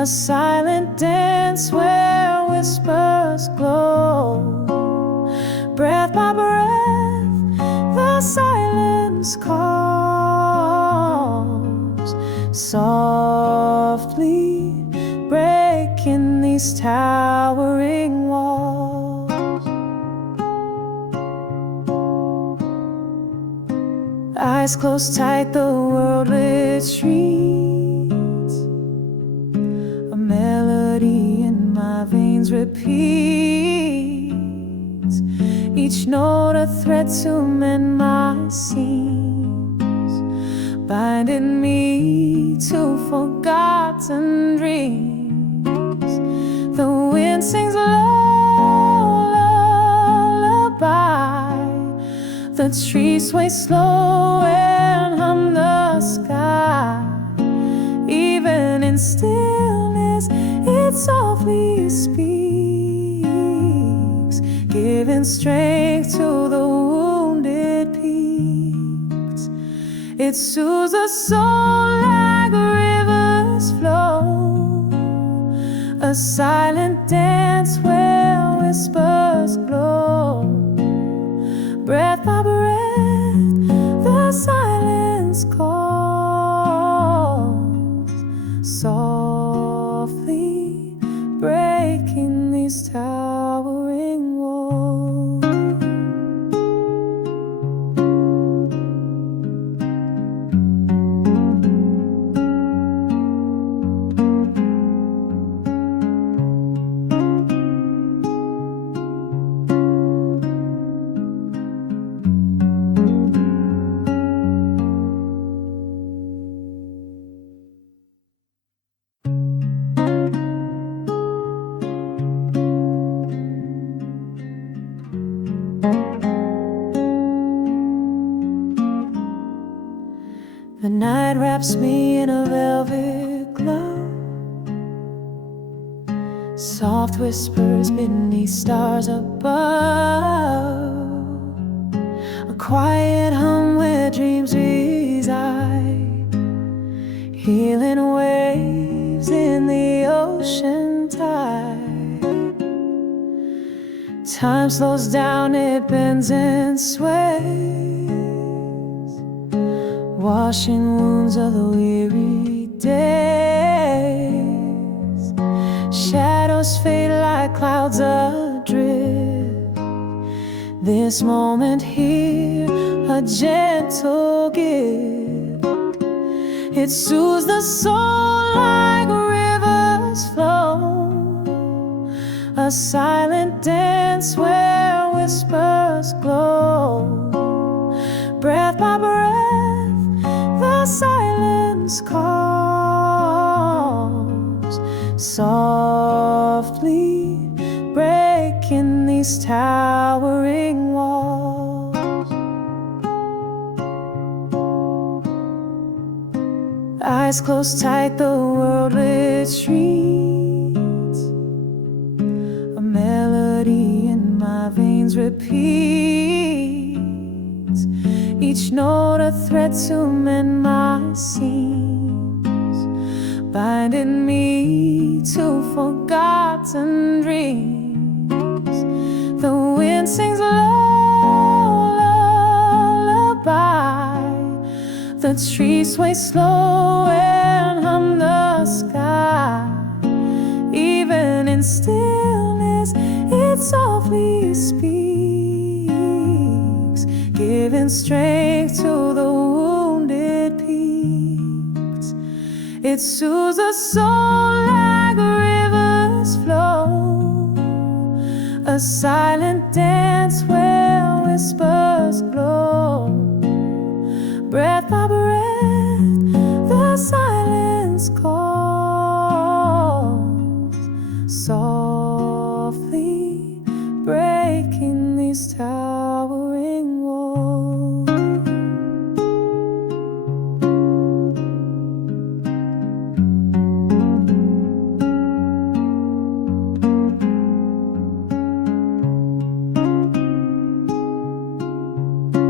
silent dance where whispers glow. Breath by breath, the silence calls, softly breaking these towering walls. Eyes closed tight, the world retreats. A melody in my veins repeats, each note a thread to mend my seams, binding me to forgotten dreams. The wind sings lullaby, the trees sway slow and hum the sky. Even in stillness, it softly speaks, giving strength to the wounded peaks. It soothes the soul like rivers flow, a silent dance where whispers glow. Breath by breath, the silence calls, softly breaking these towering walls. The night wraps me in a velvet glove, soft whispers beneath stars above, a quiet hum where dreams reside, healing waves in the ocean tide. Time slows down, it bends and sways, washing wounds of the weary days. Shadows fade like clouds adrift. This moment here, a gentle gift. It soothes the soul like rivers flow, a silent dance where whispers glow. Breath by breath, the silence calls, softly breaking these towering walls. Eyes closed tight, the world retreats. A melody in my veins repeats, each note a thread to mend my seams, binding me to forgotten dreams. The wind sings lullaby, the trees sway slow and hum the sky. Even in stillness, it softly speaks, giving strength to the wounded peaks. It soothes the soul like rivers flow, a silent dance where whispers glow. Breath by breath, the silence calls, softly breaking these towering walls.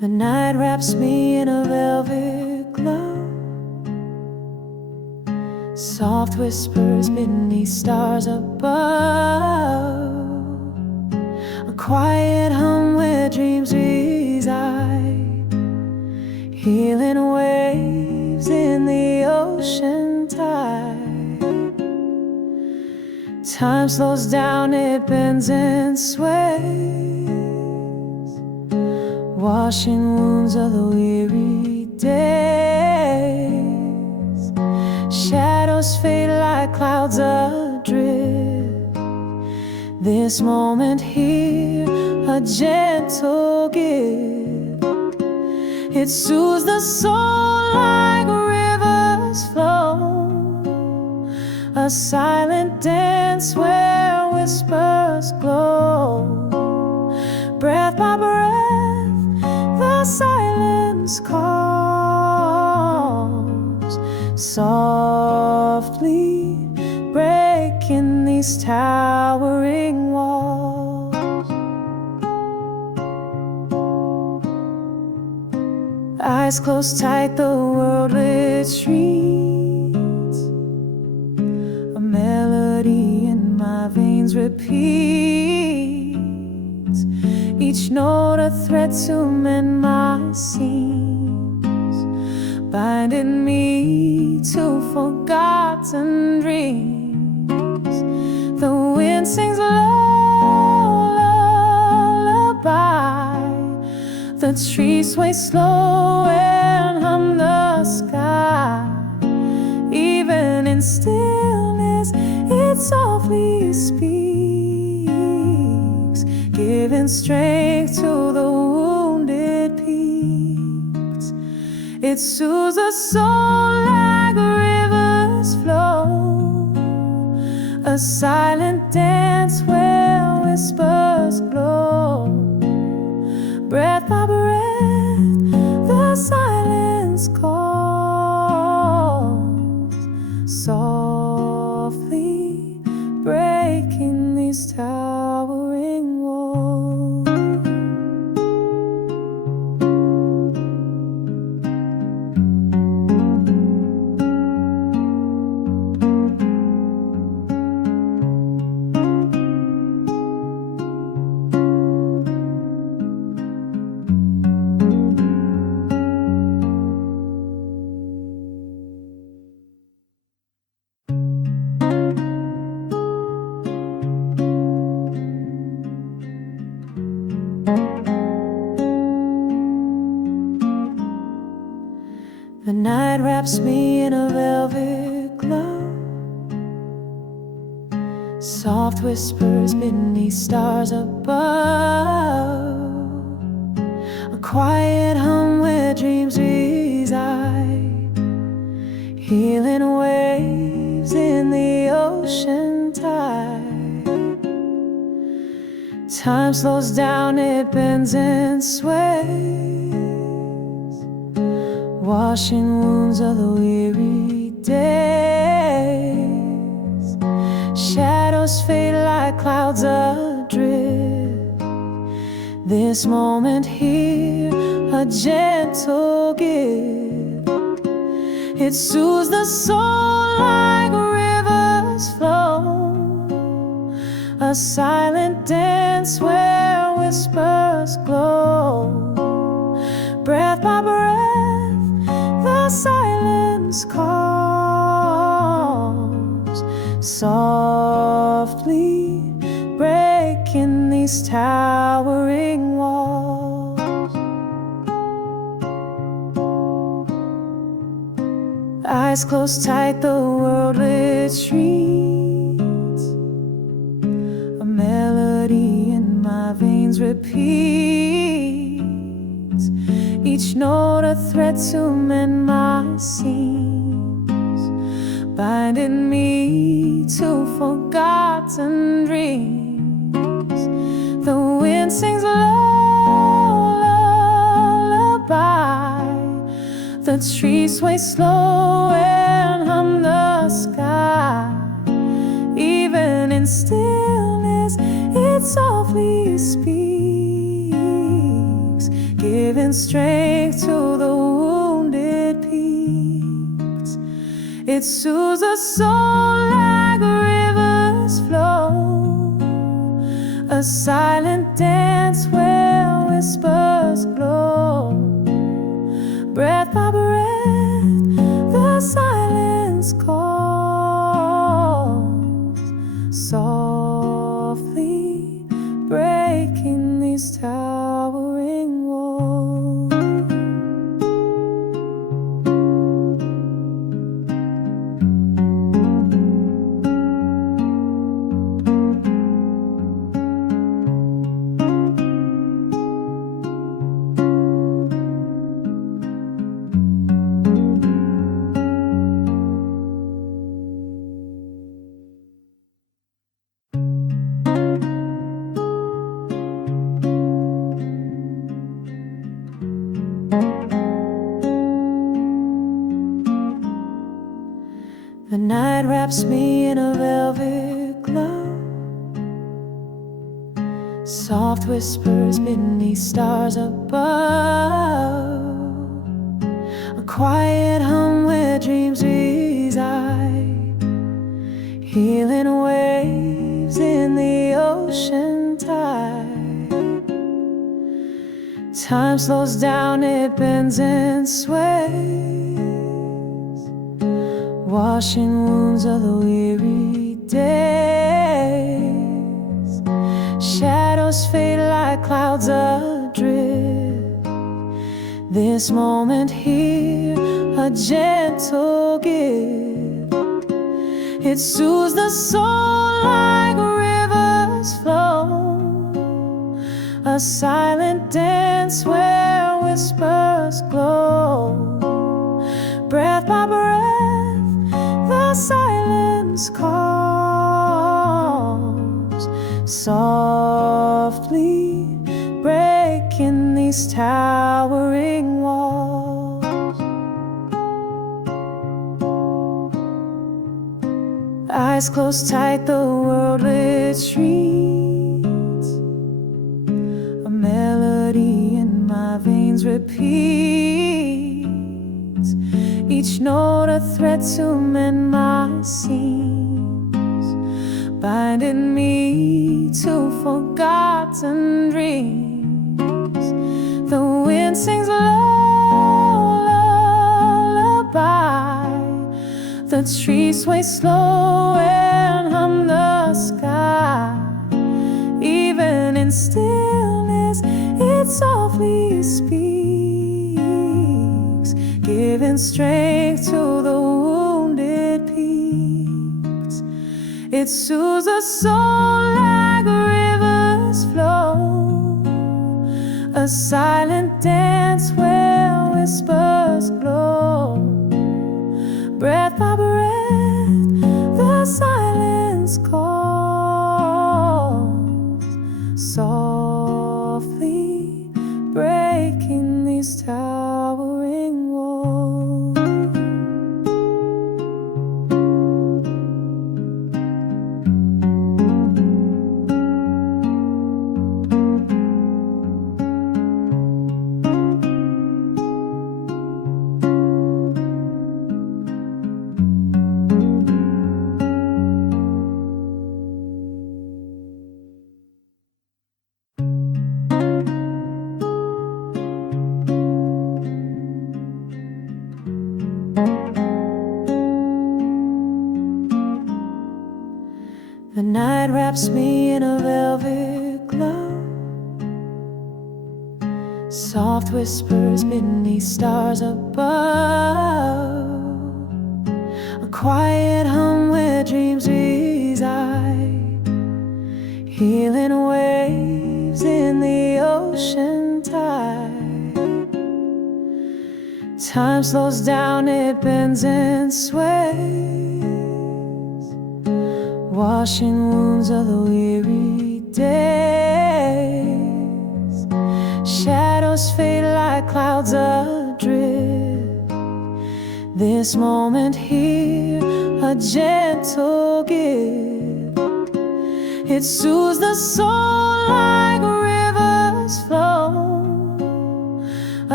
The night wraps me in a velvet glow. Soft whispers beneath stars above. A quiet hum where dreams reside. Healing waves in the ocean tide. Time slows down, it bends and sways, washing wounds of the weary days. Shadows fade like clouds adrift. This moment here, a gentle gift. It soothes the soul like rivers flow. A silent dance where whispers glow. Breath by breath, the silence calls, softly breaking these towering walls. Eyes closed tight, the world retreats. A melody in my veins repeats, each note a thread to mend my seams, binding me to forgotten dreams. The wind sings lullaby, the trees sway slow and hum the sky. Even in stillness, it softly speaks, giving strength to the wounded peaks. It soothes the soul like rivers flow. A silent dance where whispers glow. Breath by breath, the silence calls, softly breaking these towering walls. The night wraps me in a velvet glow. Soft whispers beneath stars above. A quiet hum where dreams reside. Healing waves in the ocean tide. Time slows down, it bends and sways, washing wounds of the weary days. Shadows fade like clouds adrift. This moment here, a gentle gift. It soothes the soul like rivers flow. A silent dance where whispers glow. Breath by breath, the silence calls, softly breaking these towering walls. Eyes closed tight, the world retreats. A melody in my veins repeats, each note a thread to mend my seams, binding me to forgotten dreams. The wind sings lullaby, the trees sway slow and hum the sky. Even in stillness, it softly speaks, giving giving strength to the wounded peaks. It soothes the soul like rivers flow, a silent dance where whispers glow. Breath by breath, the silence calls, softly breaking these towering walls. The night wraps me in a velvet glow, soft whispers beneath stars above, a quiet hum where dreams reside, healing waves in the ocean tide. Time slows down, it bends and sways, washing wounds of the weary days. Shadows fade like clouds adrift. This moment here, a gentle gift. It soothes the soul like rivers flow, a silent dance where whispers glow. Breath by breath, the silence calls, softly breaking these towering walls. Eyes closed tight, the world retreats, a melody in my veins repeats, each note a thread to mend my seams, binding me to forgotten dreams. The wind sings lullaby, the trees sway slow and hum the sky. Even in stillness, it softly speaks, giving strength to the wounded peaks. It soothes the soul like rivers flow, a silent dance where whispers glow. Breath by breath, the silence calls, softly breaking these towering walls. The night wraps me in a velvet glow, soft whispers beneath stars above, a quiet hum where dreams reside, healing waves in the ocean tide. Time slows down, it bends and sways, washing wounds of the weary days. Shadows fade like clouds adrift. This moment here, a gentle gift. It soothes the soul like rivers flow,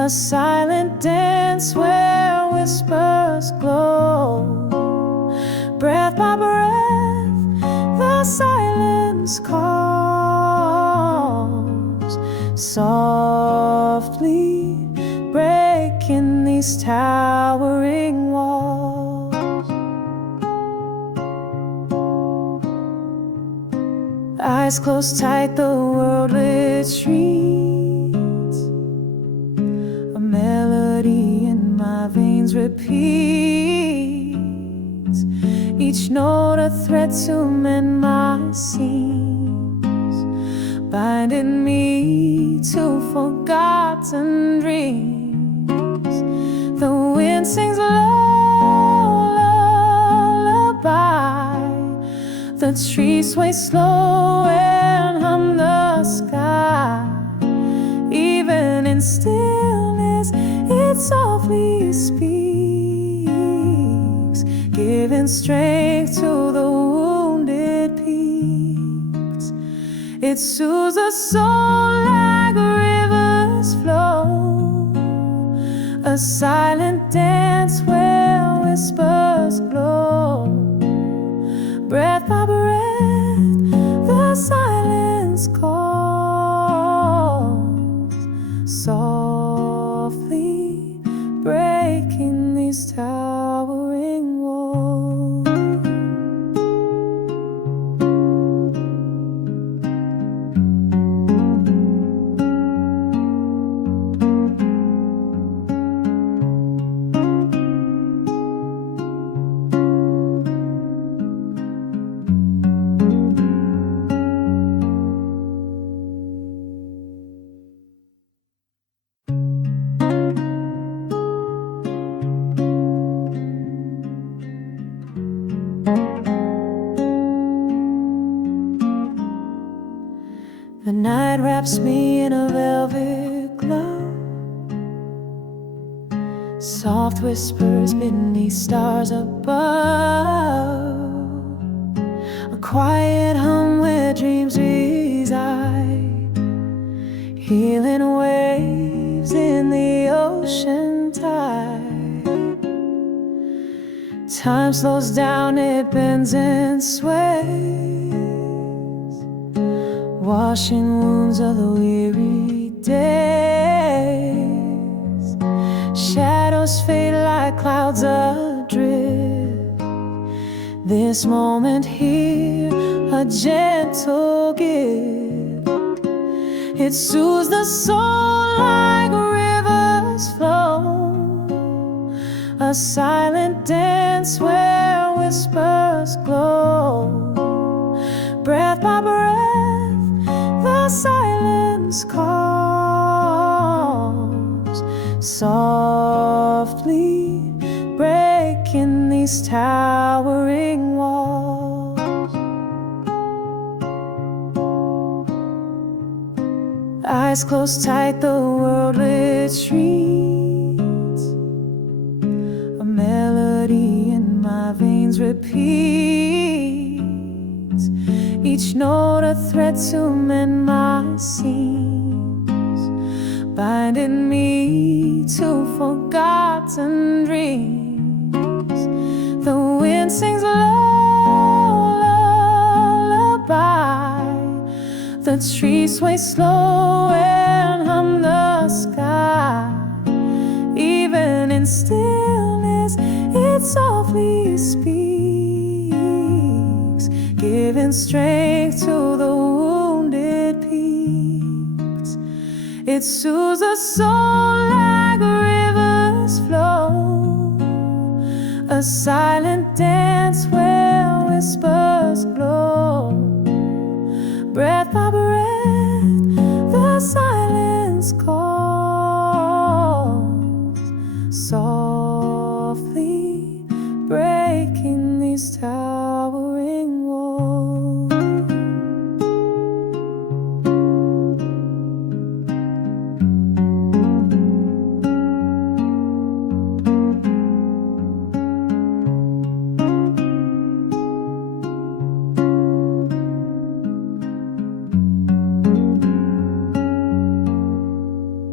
a silent dance where whispers glow. Breath by breath, the silence calls, softly breaking these towering walls. Eyes closed tight, the world retreats. A melody in my veins repeats, each note a thread to mend my seams, binding me to forgotten dreams. The wind sings lullaby, the trees sway slow and hum the sky. Even in stillness, it softly speaks, giving strength to the wounded peaks. It soothes the soul like rivers flow, a silent dance where whispers glow. Breath by breath, the silence calls, softly breaking these towering walls. The night wraps me in a velvet glow, soft whispers beneath stars above, a quiet hum where dreams reside, healing waves in the ocean tide. Time slows down, it bends and sways, washing wounds of the weary days. Shadows fade like clouds adrift. This moment here, a gentle gift. It soothes the soul like rivers flow, a silent dance where whispers glow. Breath by breath, the silence calls, softly breaking these towering walls. Eyes closed tight, the world retreats. A melody in my veins repeats, each note a thread to mend my seams, binding me to forgotten dreams. The wind sings lullaby, the trees sway slow and hum the sky. Even in stillness, it softly speaks, giving strength to the wounded peaks. It soothes the soul like rivers flow, a silent dance where whispers glow. Breath by breath, the silence calls, softly breaking these towering walls.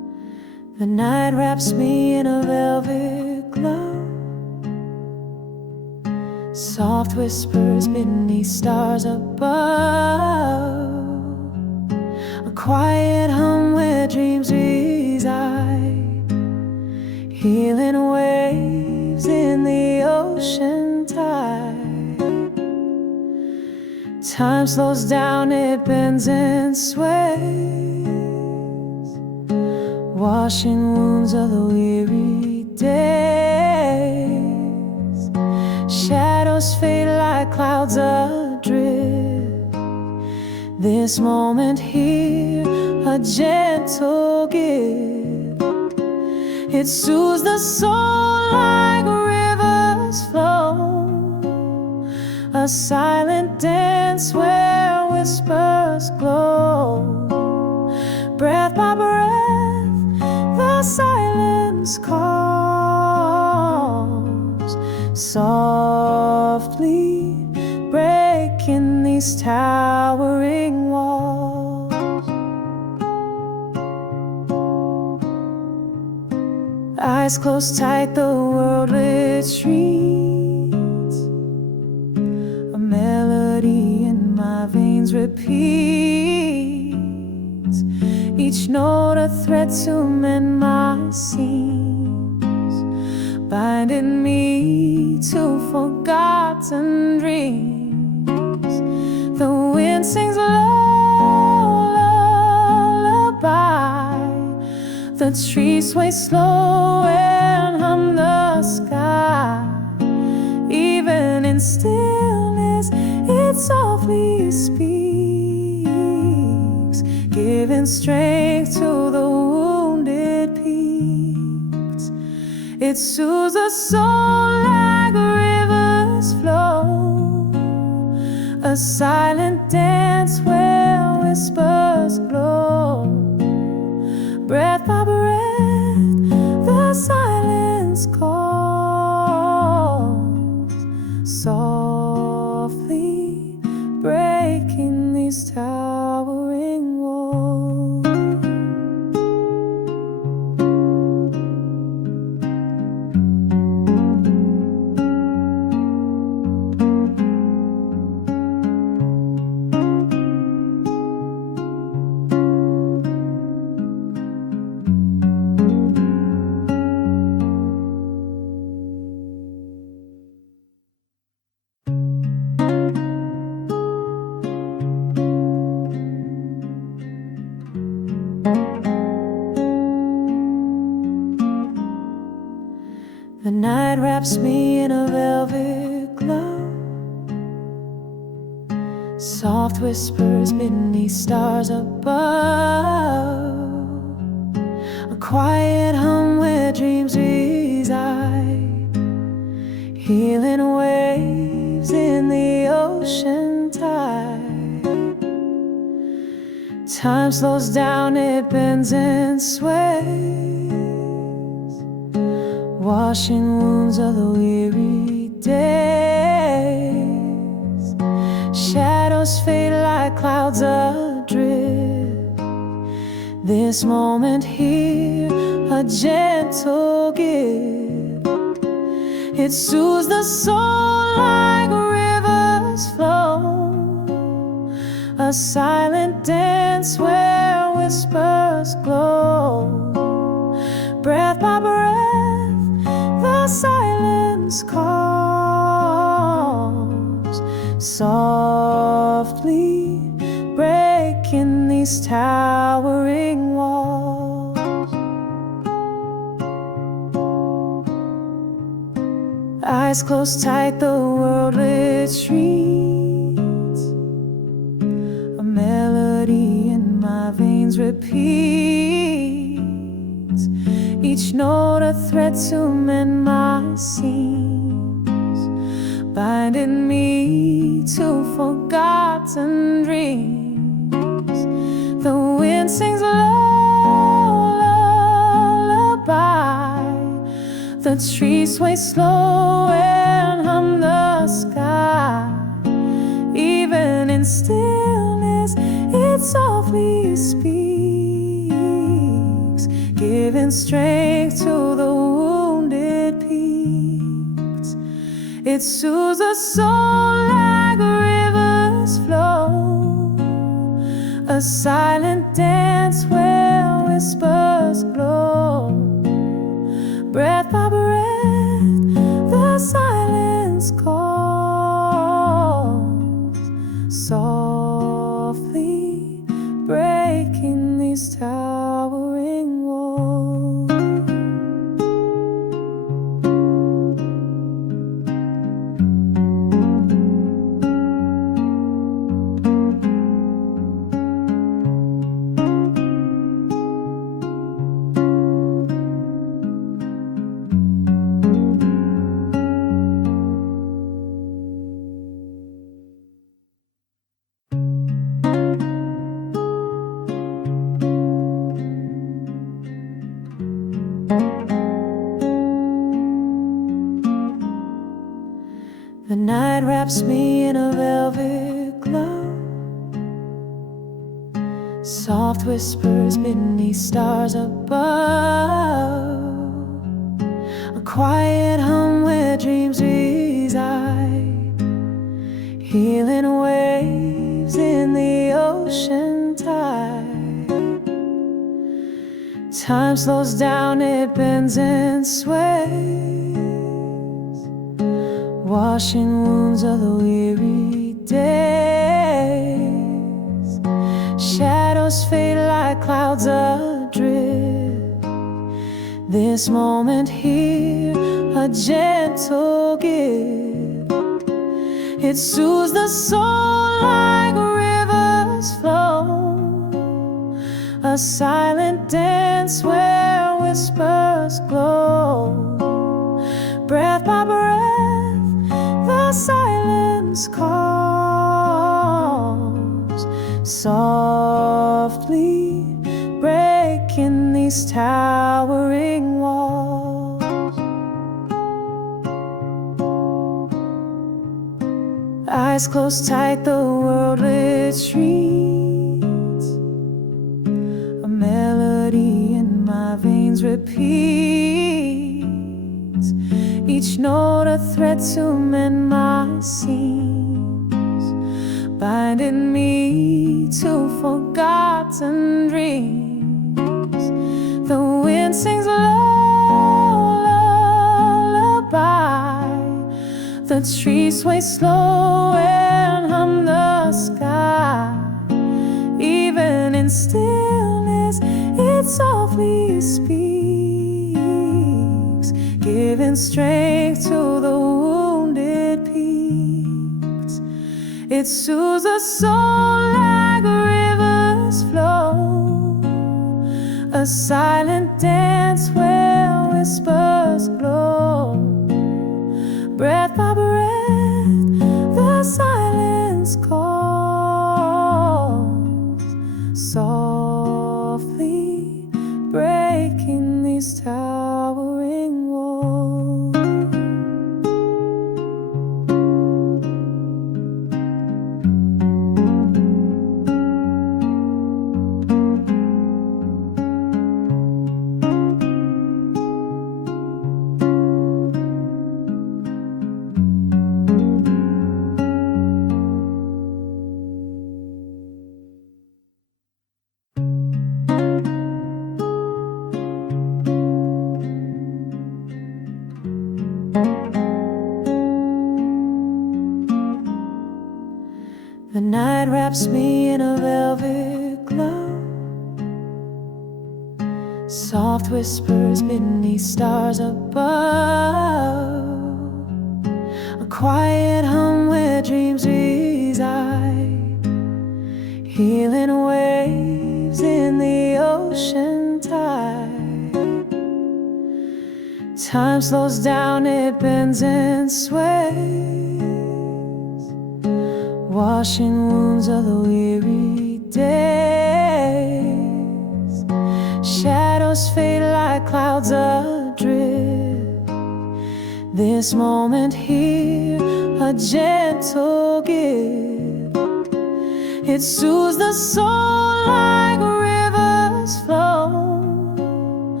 The night wraps me in a velvet glow. Soft whispers beneath stars above. A quiet hum where dreams reside. Healing waves in the ocean tide. Time slows down, it bends and sways, washing wounds of the weary days. Shadows fade like clouds adrift. This moment here, a gentle gift. It soothes the soul like rivers flow. A silent dance where whispers glow. Breath by breath, the silence calls, softly breaking these towering walls. Eyes closed tight, the world retreats. A melody in my veins repeats, each note a thread to mend my seams, binding me to forgotten dreams. The wind sings lullaby, the trees sway slow and hum the sky. Even in stillness, it softly speaks, giving strength to the wounded peaks. It soothes the soul like rivers flow. A silent dance where whispers glow. Breath by breath, the silence calls, softly breaking these towering walls. The night wraps me in a velvet glow. Soft whispers beneath stars above. A quiet hum where dreams reside. Healing waves in the ocean tide. Time slows down, it bends and sways, washing wounds of the weary days. Shadows fade like clouds adrift. This moment here, a gentle gift. It soothes the soul like rivers flow. A silent dance where whispers glow. Breath by breath, the silence calls, softly breaking these towering walls. Eyes closed tight, the world retreats. A melody in my veins repeats, each note a thread to mend my seams, binding me to forgotten dreams. The wind sings lullaby, the trees sway slow and hum the sky. Even in stillness, it softly speaks, giving strength to the wounded peaks. It soothes the soul like rivers flow, a silent dance where whispers glow. Breath by breath, the silence calls, softly breaking these towering walls. The night wraps me in a velvet glow, soft whispers beneath stars above, a quiet hum where dreams reside, healing waves in the ocean tide. Time slows down, it bends and sways, washing wounds of the weary days. Shadows fade like clouds adrift. This moment here, a gentle gift. It soothes the soul like rivers flow, a silent dance where whispers glow. Breath by breath, the silence calls, softly breaking these towering walls. Eyes closed tight, the world retreats, a melody in my veins repeats, each note a thread to mend my seams, binding me to forgotten dreams. The wind sings lullaby, the trees sway slow and hum the sky. Even in stillness, it softly speaks, giving strength to the wounded peaks. It soothes the soul like rivers flow, a silent dance where whispers glow. Breath by breath, the silence calls, softly breaking these towering walls. The night wraps me in a velvet glow, soft whispers beneath stars above, a quiet hum where dreams reside, healing waves in the ocean tide. Time slows down, it bends and sways, washing wounds of the weary days. Shadows fade like clouds adrift. This moment here, a gentle gift. It soothes the soul like rivers flow,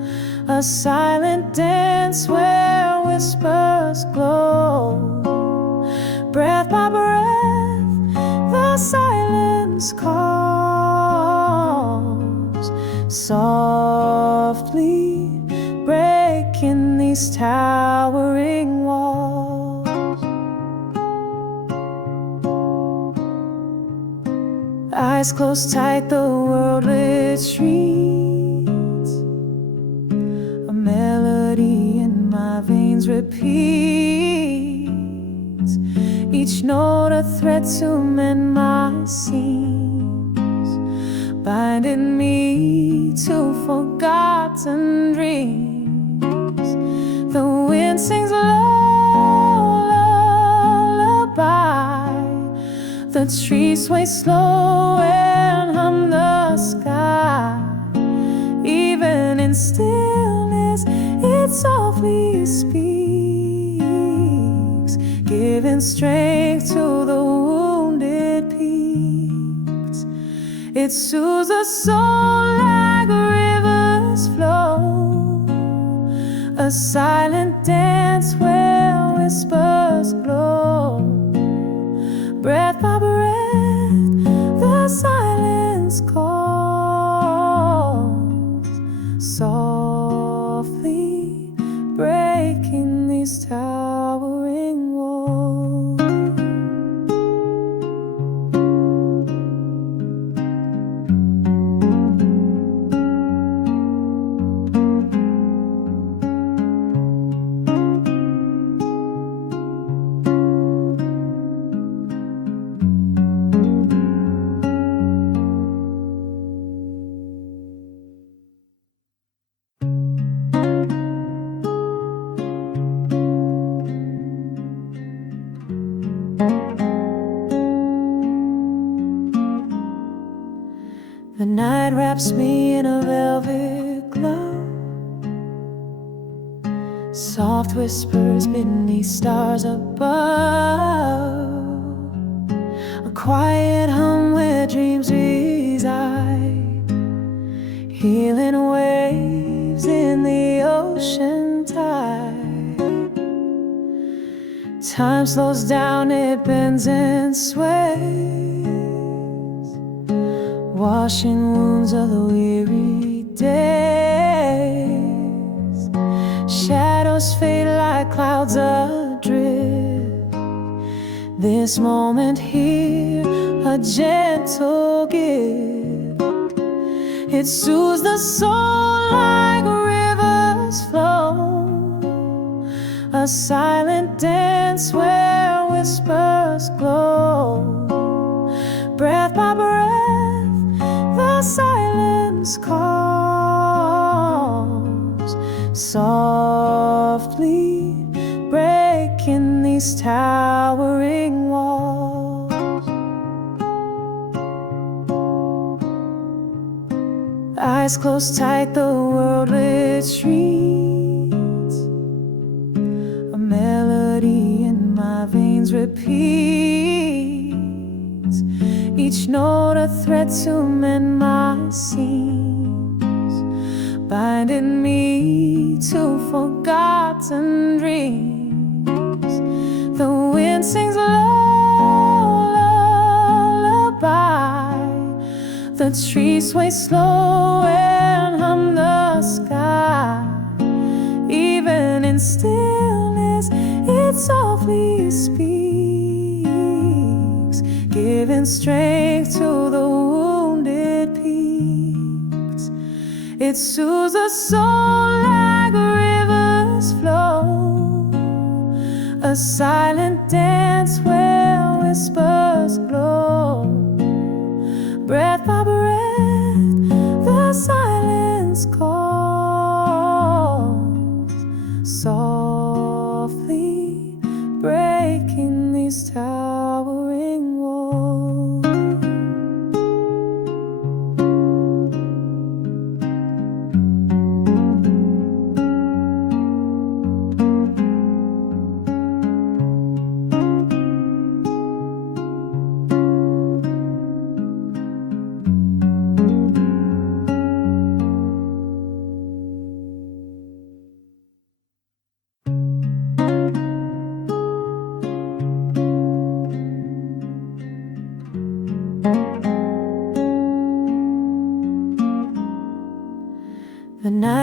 a silent dance where whispers glow. Breath by breath, the silence calls, softly breaking these towering walls. Eyes closed tight, the world retreats. A melody in my veins repeats, each note a thread to mend my seams, binding me to forgotten dreams. The wind sings lullaby, the trees sway slow and hum the sky. Even in stillness, it softly speaks, giving strength to the wounded peaks. It soothes the soul like rivers flow, a silent dance where whispers glow. Breath by breath, the silence calls, softly breaking these towering walls. The night wraps me in a velvet glow, soft whispers beneath stars above, a quiet hum where dreams reside, healing waves in the ocean tide. Time slows down, it bends and sways, washing wounds of the weary days. Shadows fade like clouds adrift. This moment here, a gentle gift. It soothes the soul like rivers flow, a silent dance where whispers glow. Breath by breath, the silence calls, softly breaking these towering walls. Eyes closed tight, the world retreats. A melody in my veins repeats, each note a thread to mend my seams, binding me to forgotten dreams. The wind sings lullaby, the trees sway slow and hum the sky. Even in stillness, it softly speaks, giving strength to the wounded peaks. It soothes the soul like rivers flow, a silent dance where whispers glow. Breath by breath, the silence calls, softly breaking these towering walls.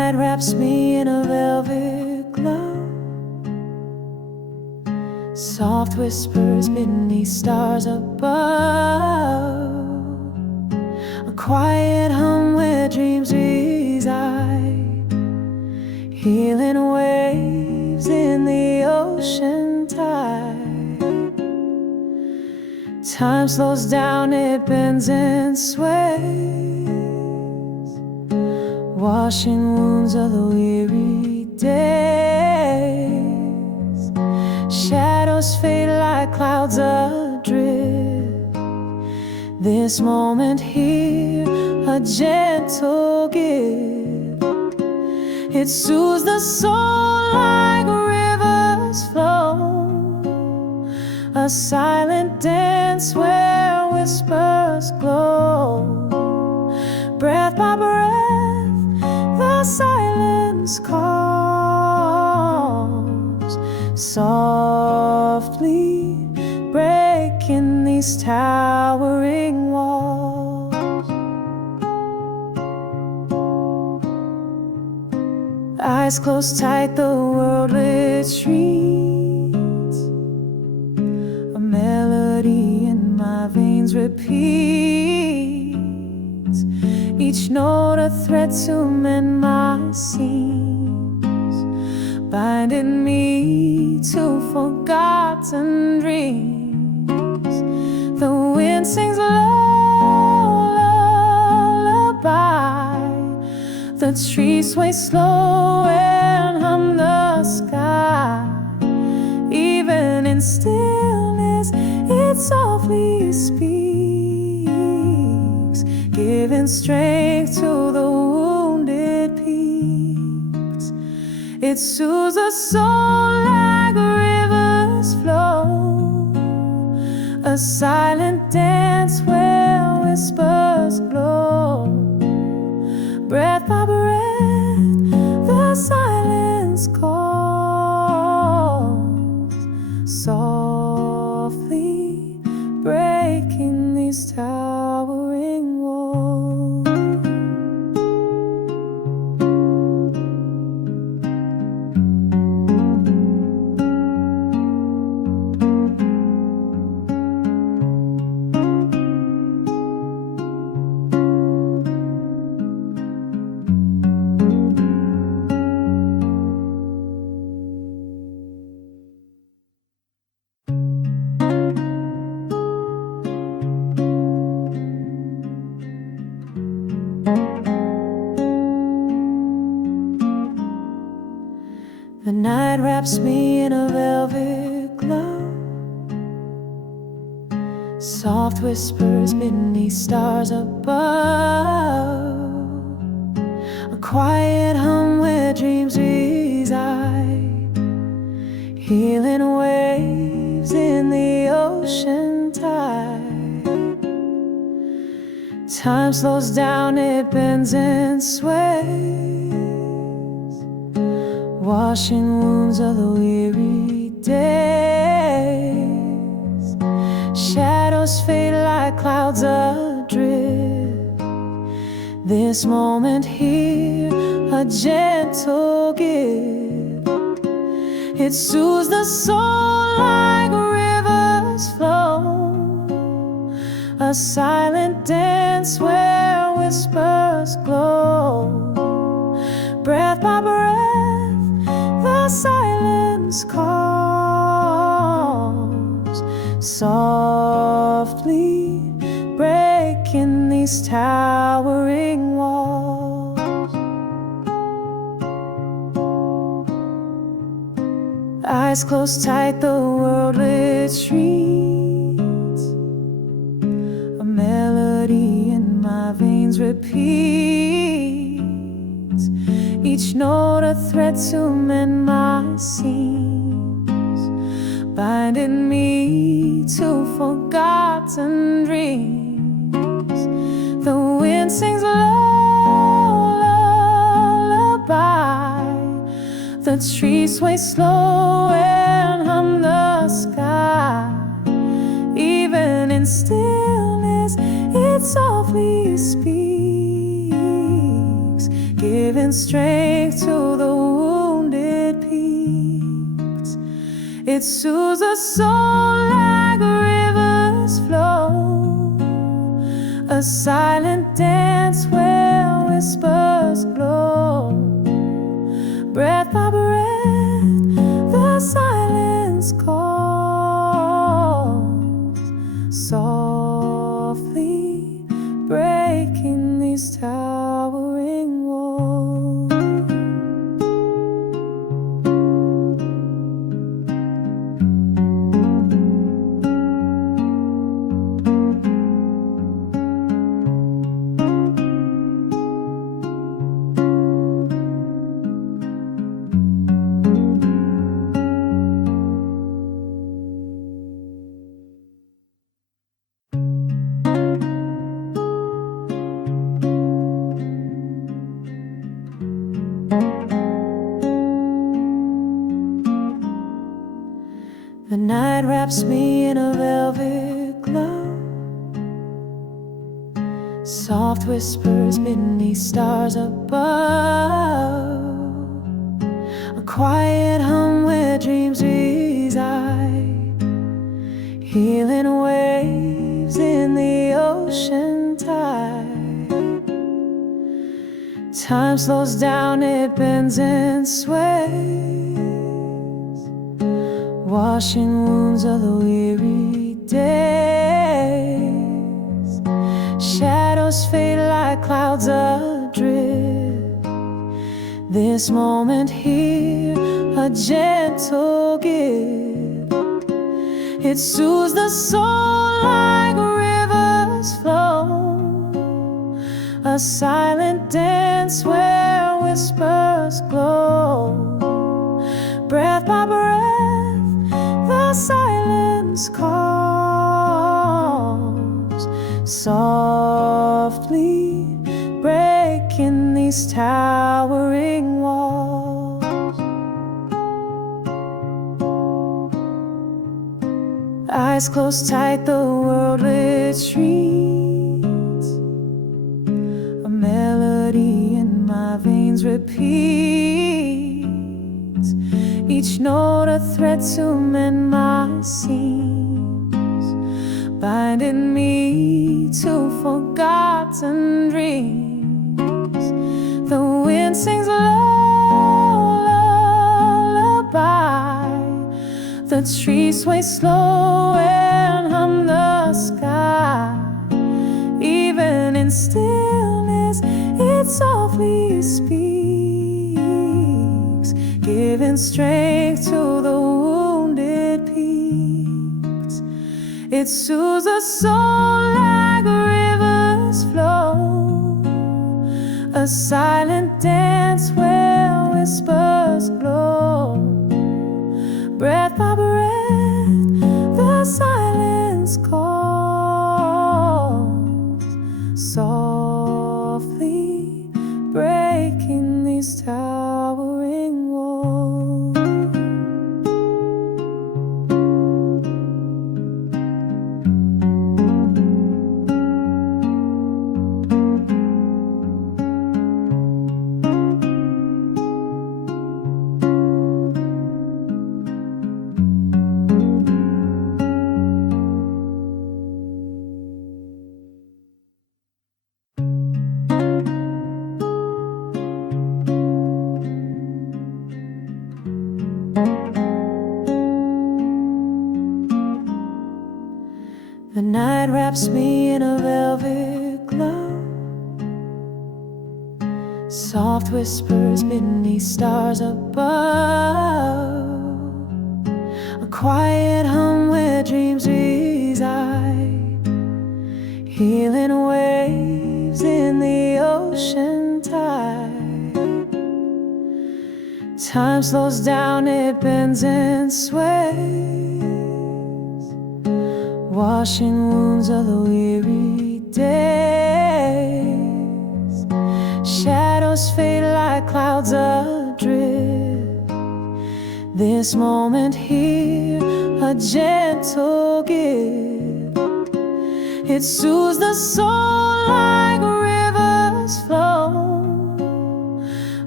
night wraps me in a velvet glow. Soft whispers beneath stars above. A quiet hum where dreams reside. Healing waves in the ocean tide. Time slows down, it bends and sways, washing wounds of the weary days. Shadows fade like clouds adrift. This moment here, a gentle gift. It soothes the soul like rivers flow. A silent dance where whispers glow. Breath by breath, the silence calls, softly breaking these towering walls. Eyes closed tight, the world retreats. A melody in my veins repeats, each note a thread to mend my seams, binding me to forgotten dreams. The wind sings lullaby, the trees sway slow and hum the sky. Even in stillness, it softly speaks, giving strength to the wounded peaks. It soothes the soul like rivers flow. A silent dance where whispers glow. Breath by breath, the silence calls, softly breaking these towering walls. The night wraps me in a velvet glow. Soft whispers beneath stars above. A quiet hum where dreams reside. Healing waves in the ocean tide. Time slows down, it bends and sways, washing wounds of the weary days. Shadows fade like clouds adrift. This moment here, a gentle gift. It soothes the soul like rivers flow. A silent dance where whispers glow. Breath by breath, the silence calls, softly breaking these towering walls. Eyes closed tight, the world retreats. A melody in my veins repeats, each note a thread to mend my seams, binding me to forgotten dreams. The wind sings lullaby, the trees sway slow and hum the sky. Even in stillness, it softly speaks, giving giving strength to the wounded peaks. It soothes the soul like rivers flow, a silent dance where whispers glow. Breath by breath, the silence calls, softly breaking these towering walls. The night wraps me in a velvet glow, soft whispers beneath stars above, a quiet hum where dreams reside, healing waves in the ocean tide. Time slows down, it bends and sways, washing wounds of the weary days. Shadows fade like clouds adrift. This moment here, a gentle gift. It soothes the soul like rivers flow, a silent dance where whispers glow. Breath by breath, the silence calls, softly breaking these towering walls. Eyes closed tight, the world retreats, a melody in my veins repeats, each note a thread to mend my seams, binding me to forgotten dreams. The wind sings lullaby, the trees sway slow and hum the sky. Even in stillness, it softly speaks, giving strength to the wounded peaks. It soothes the soul like rivers flow, a silent dance where whispers glow. Breath by breath, the silence calls, softly breaking these towering walls. The night wraps me in a velvet glow, soft whispers beneath stars above, a quiet hum where dreams reside, healing waves in the ocean tide. Time slows down, it bends and sways, washing wounds of the weary days. Shadows fade like clouds adrift. This moment here, a gentle gift. It soothes the soul like rivers flow,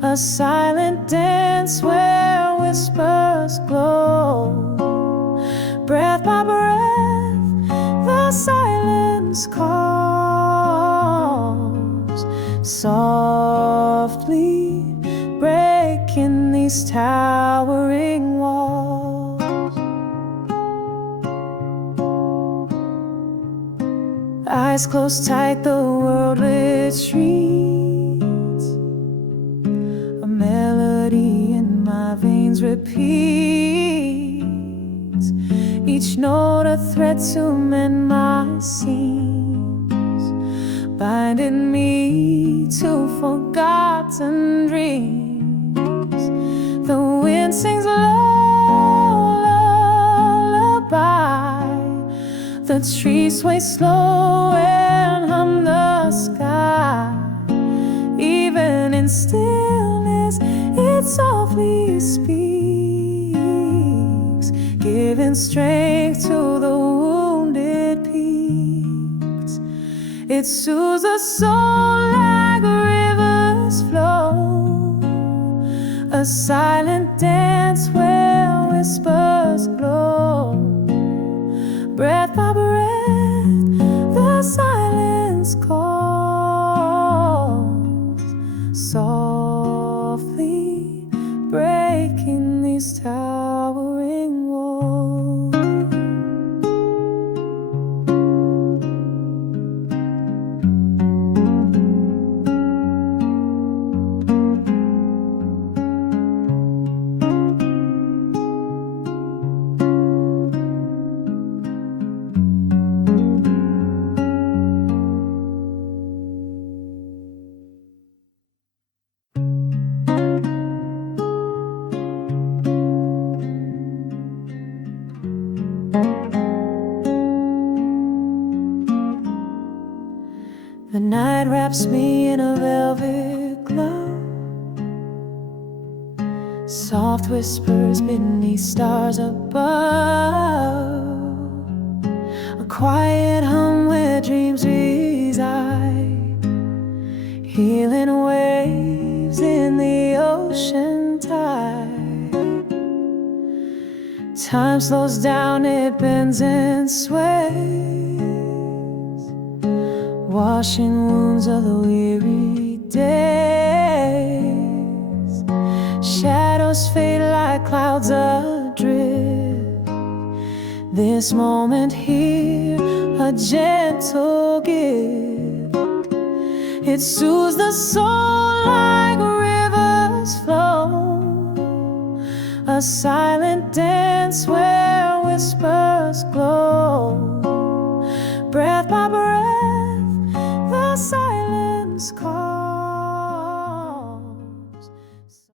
a silent dance where whispers glow. Breath by breath, the silence calls, softly breaking these towering walls. Eyes closed tight, the world retreats. A melody in my veins repeats, each note a thread to mend my seams, binding me to forgotten dreams. The wind sings lullaby, the trees sway slow and hum the sky. Even in stillness, it softly speaks, giving strength to the wounded peaks. It soothes the soul like rivers flow, a silent dance where whispers glow. Breath by breath, the silence calls, softly breaking these towering walls. The night wraps me in a velvet glow, soft whispers beneath stars above, a quiet hum where dreams reside, healing waves in the ocean tide. Time slows down, it bends and sways, washing wounds of the weary days. Shadows fade like clouds adrift. This moment here, a gentle gift. It soothes the soul like rivers flow, a silent dance where whispers glow.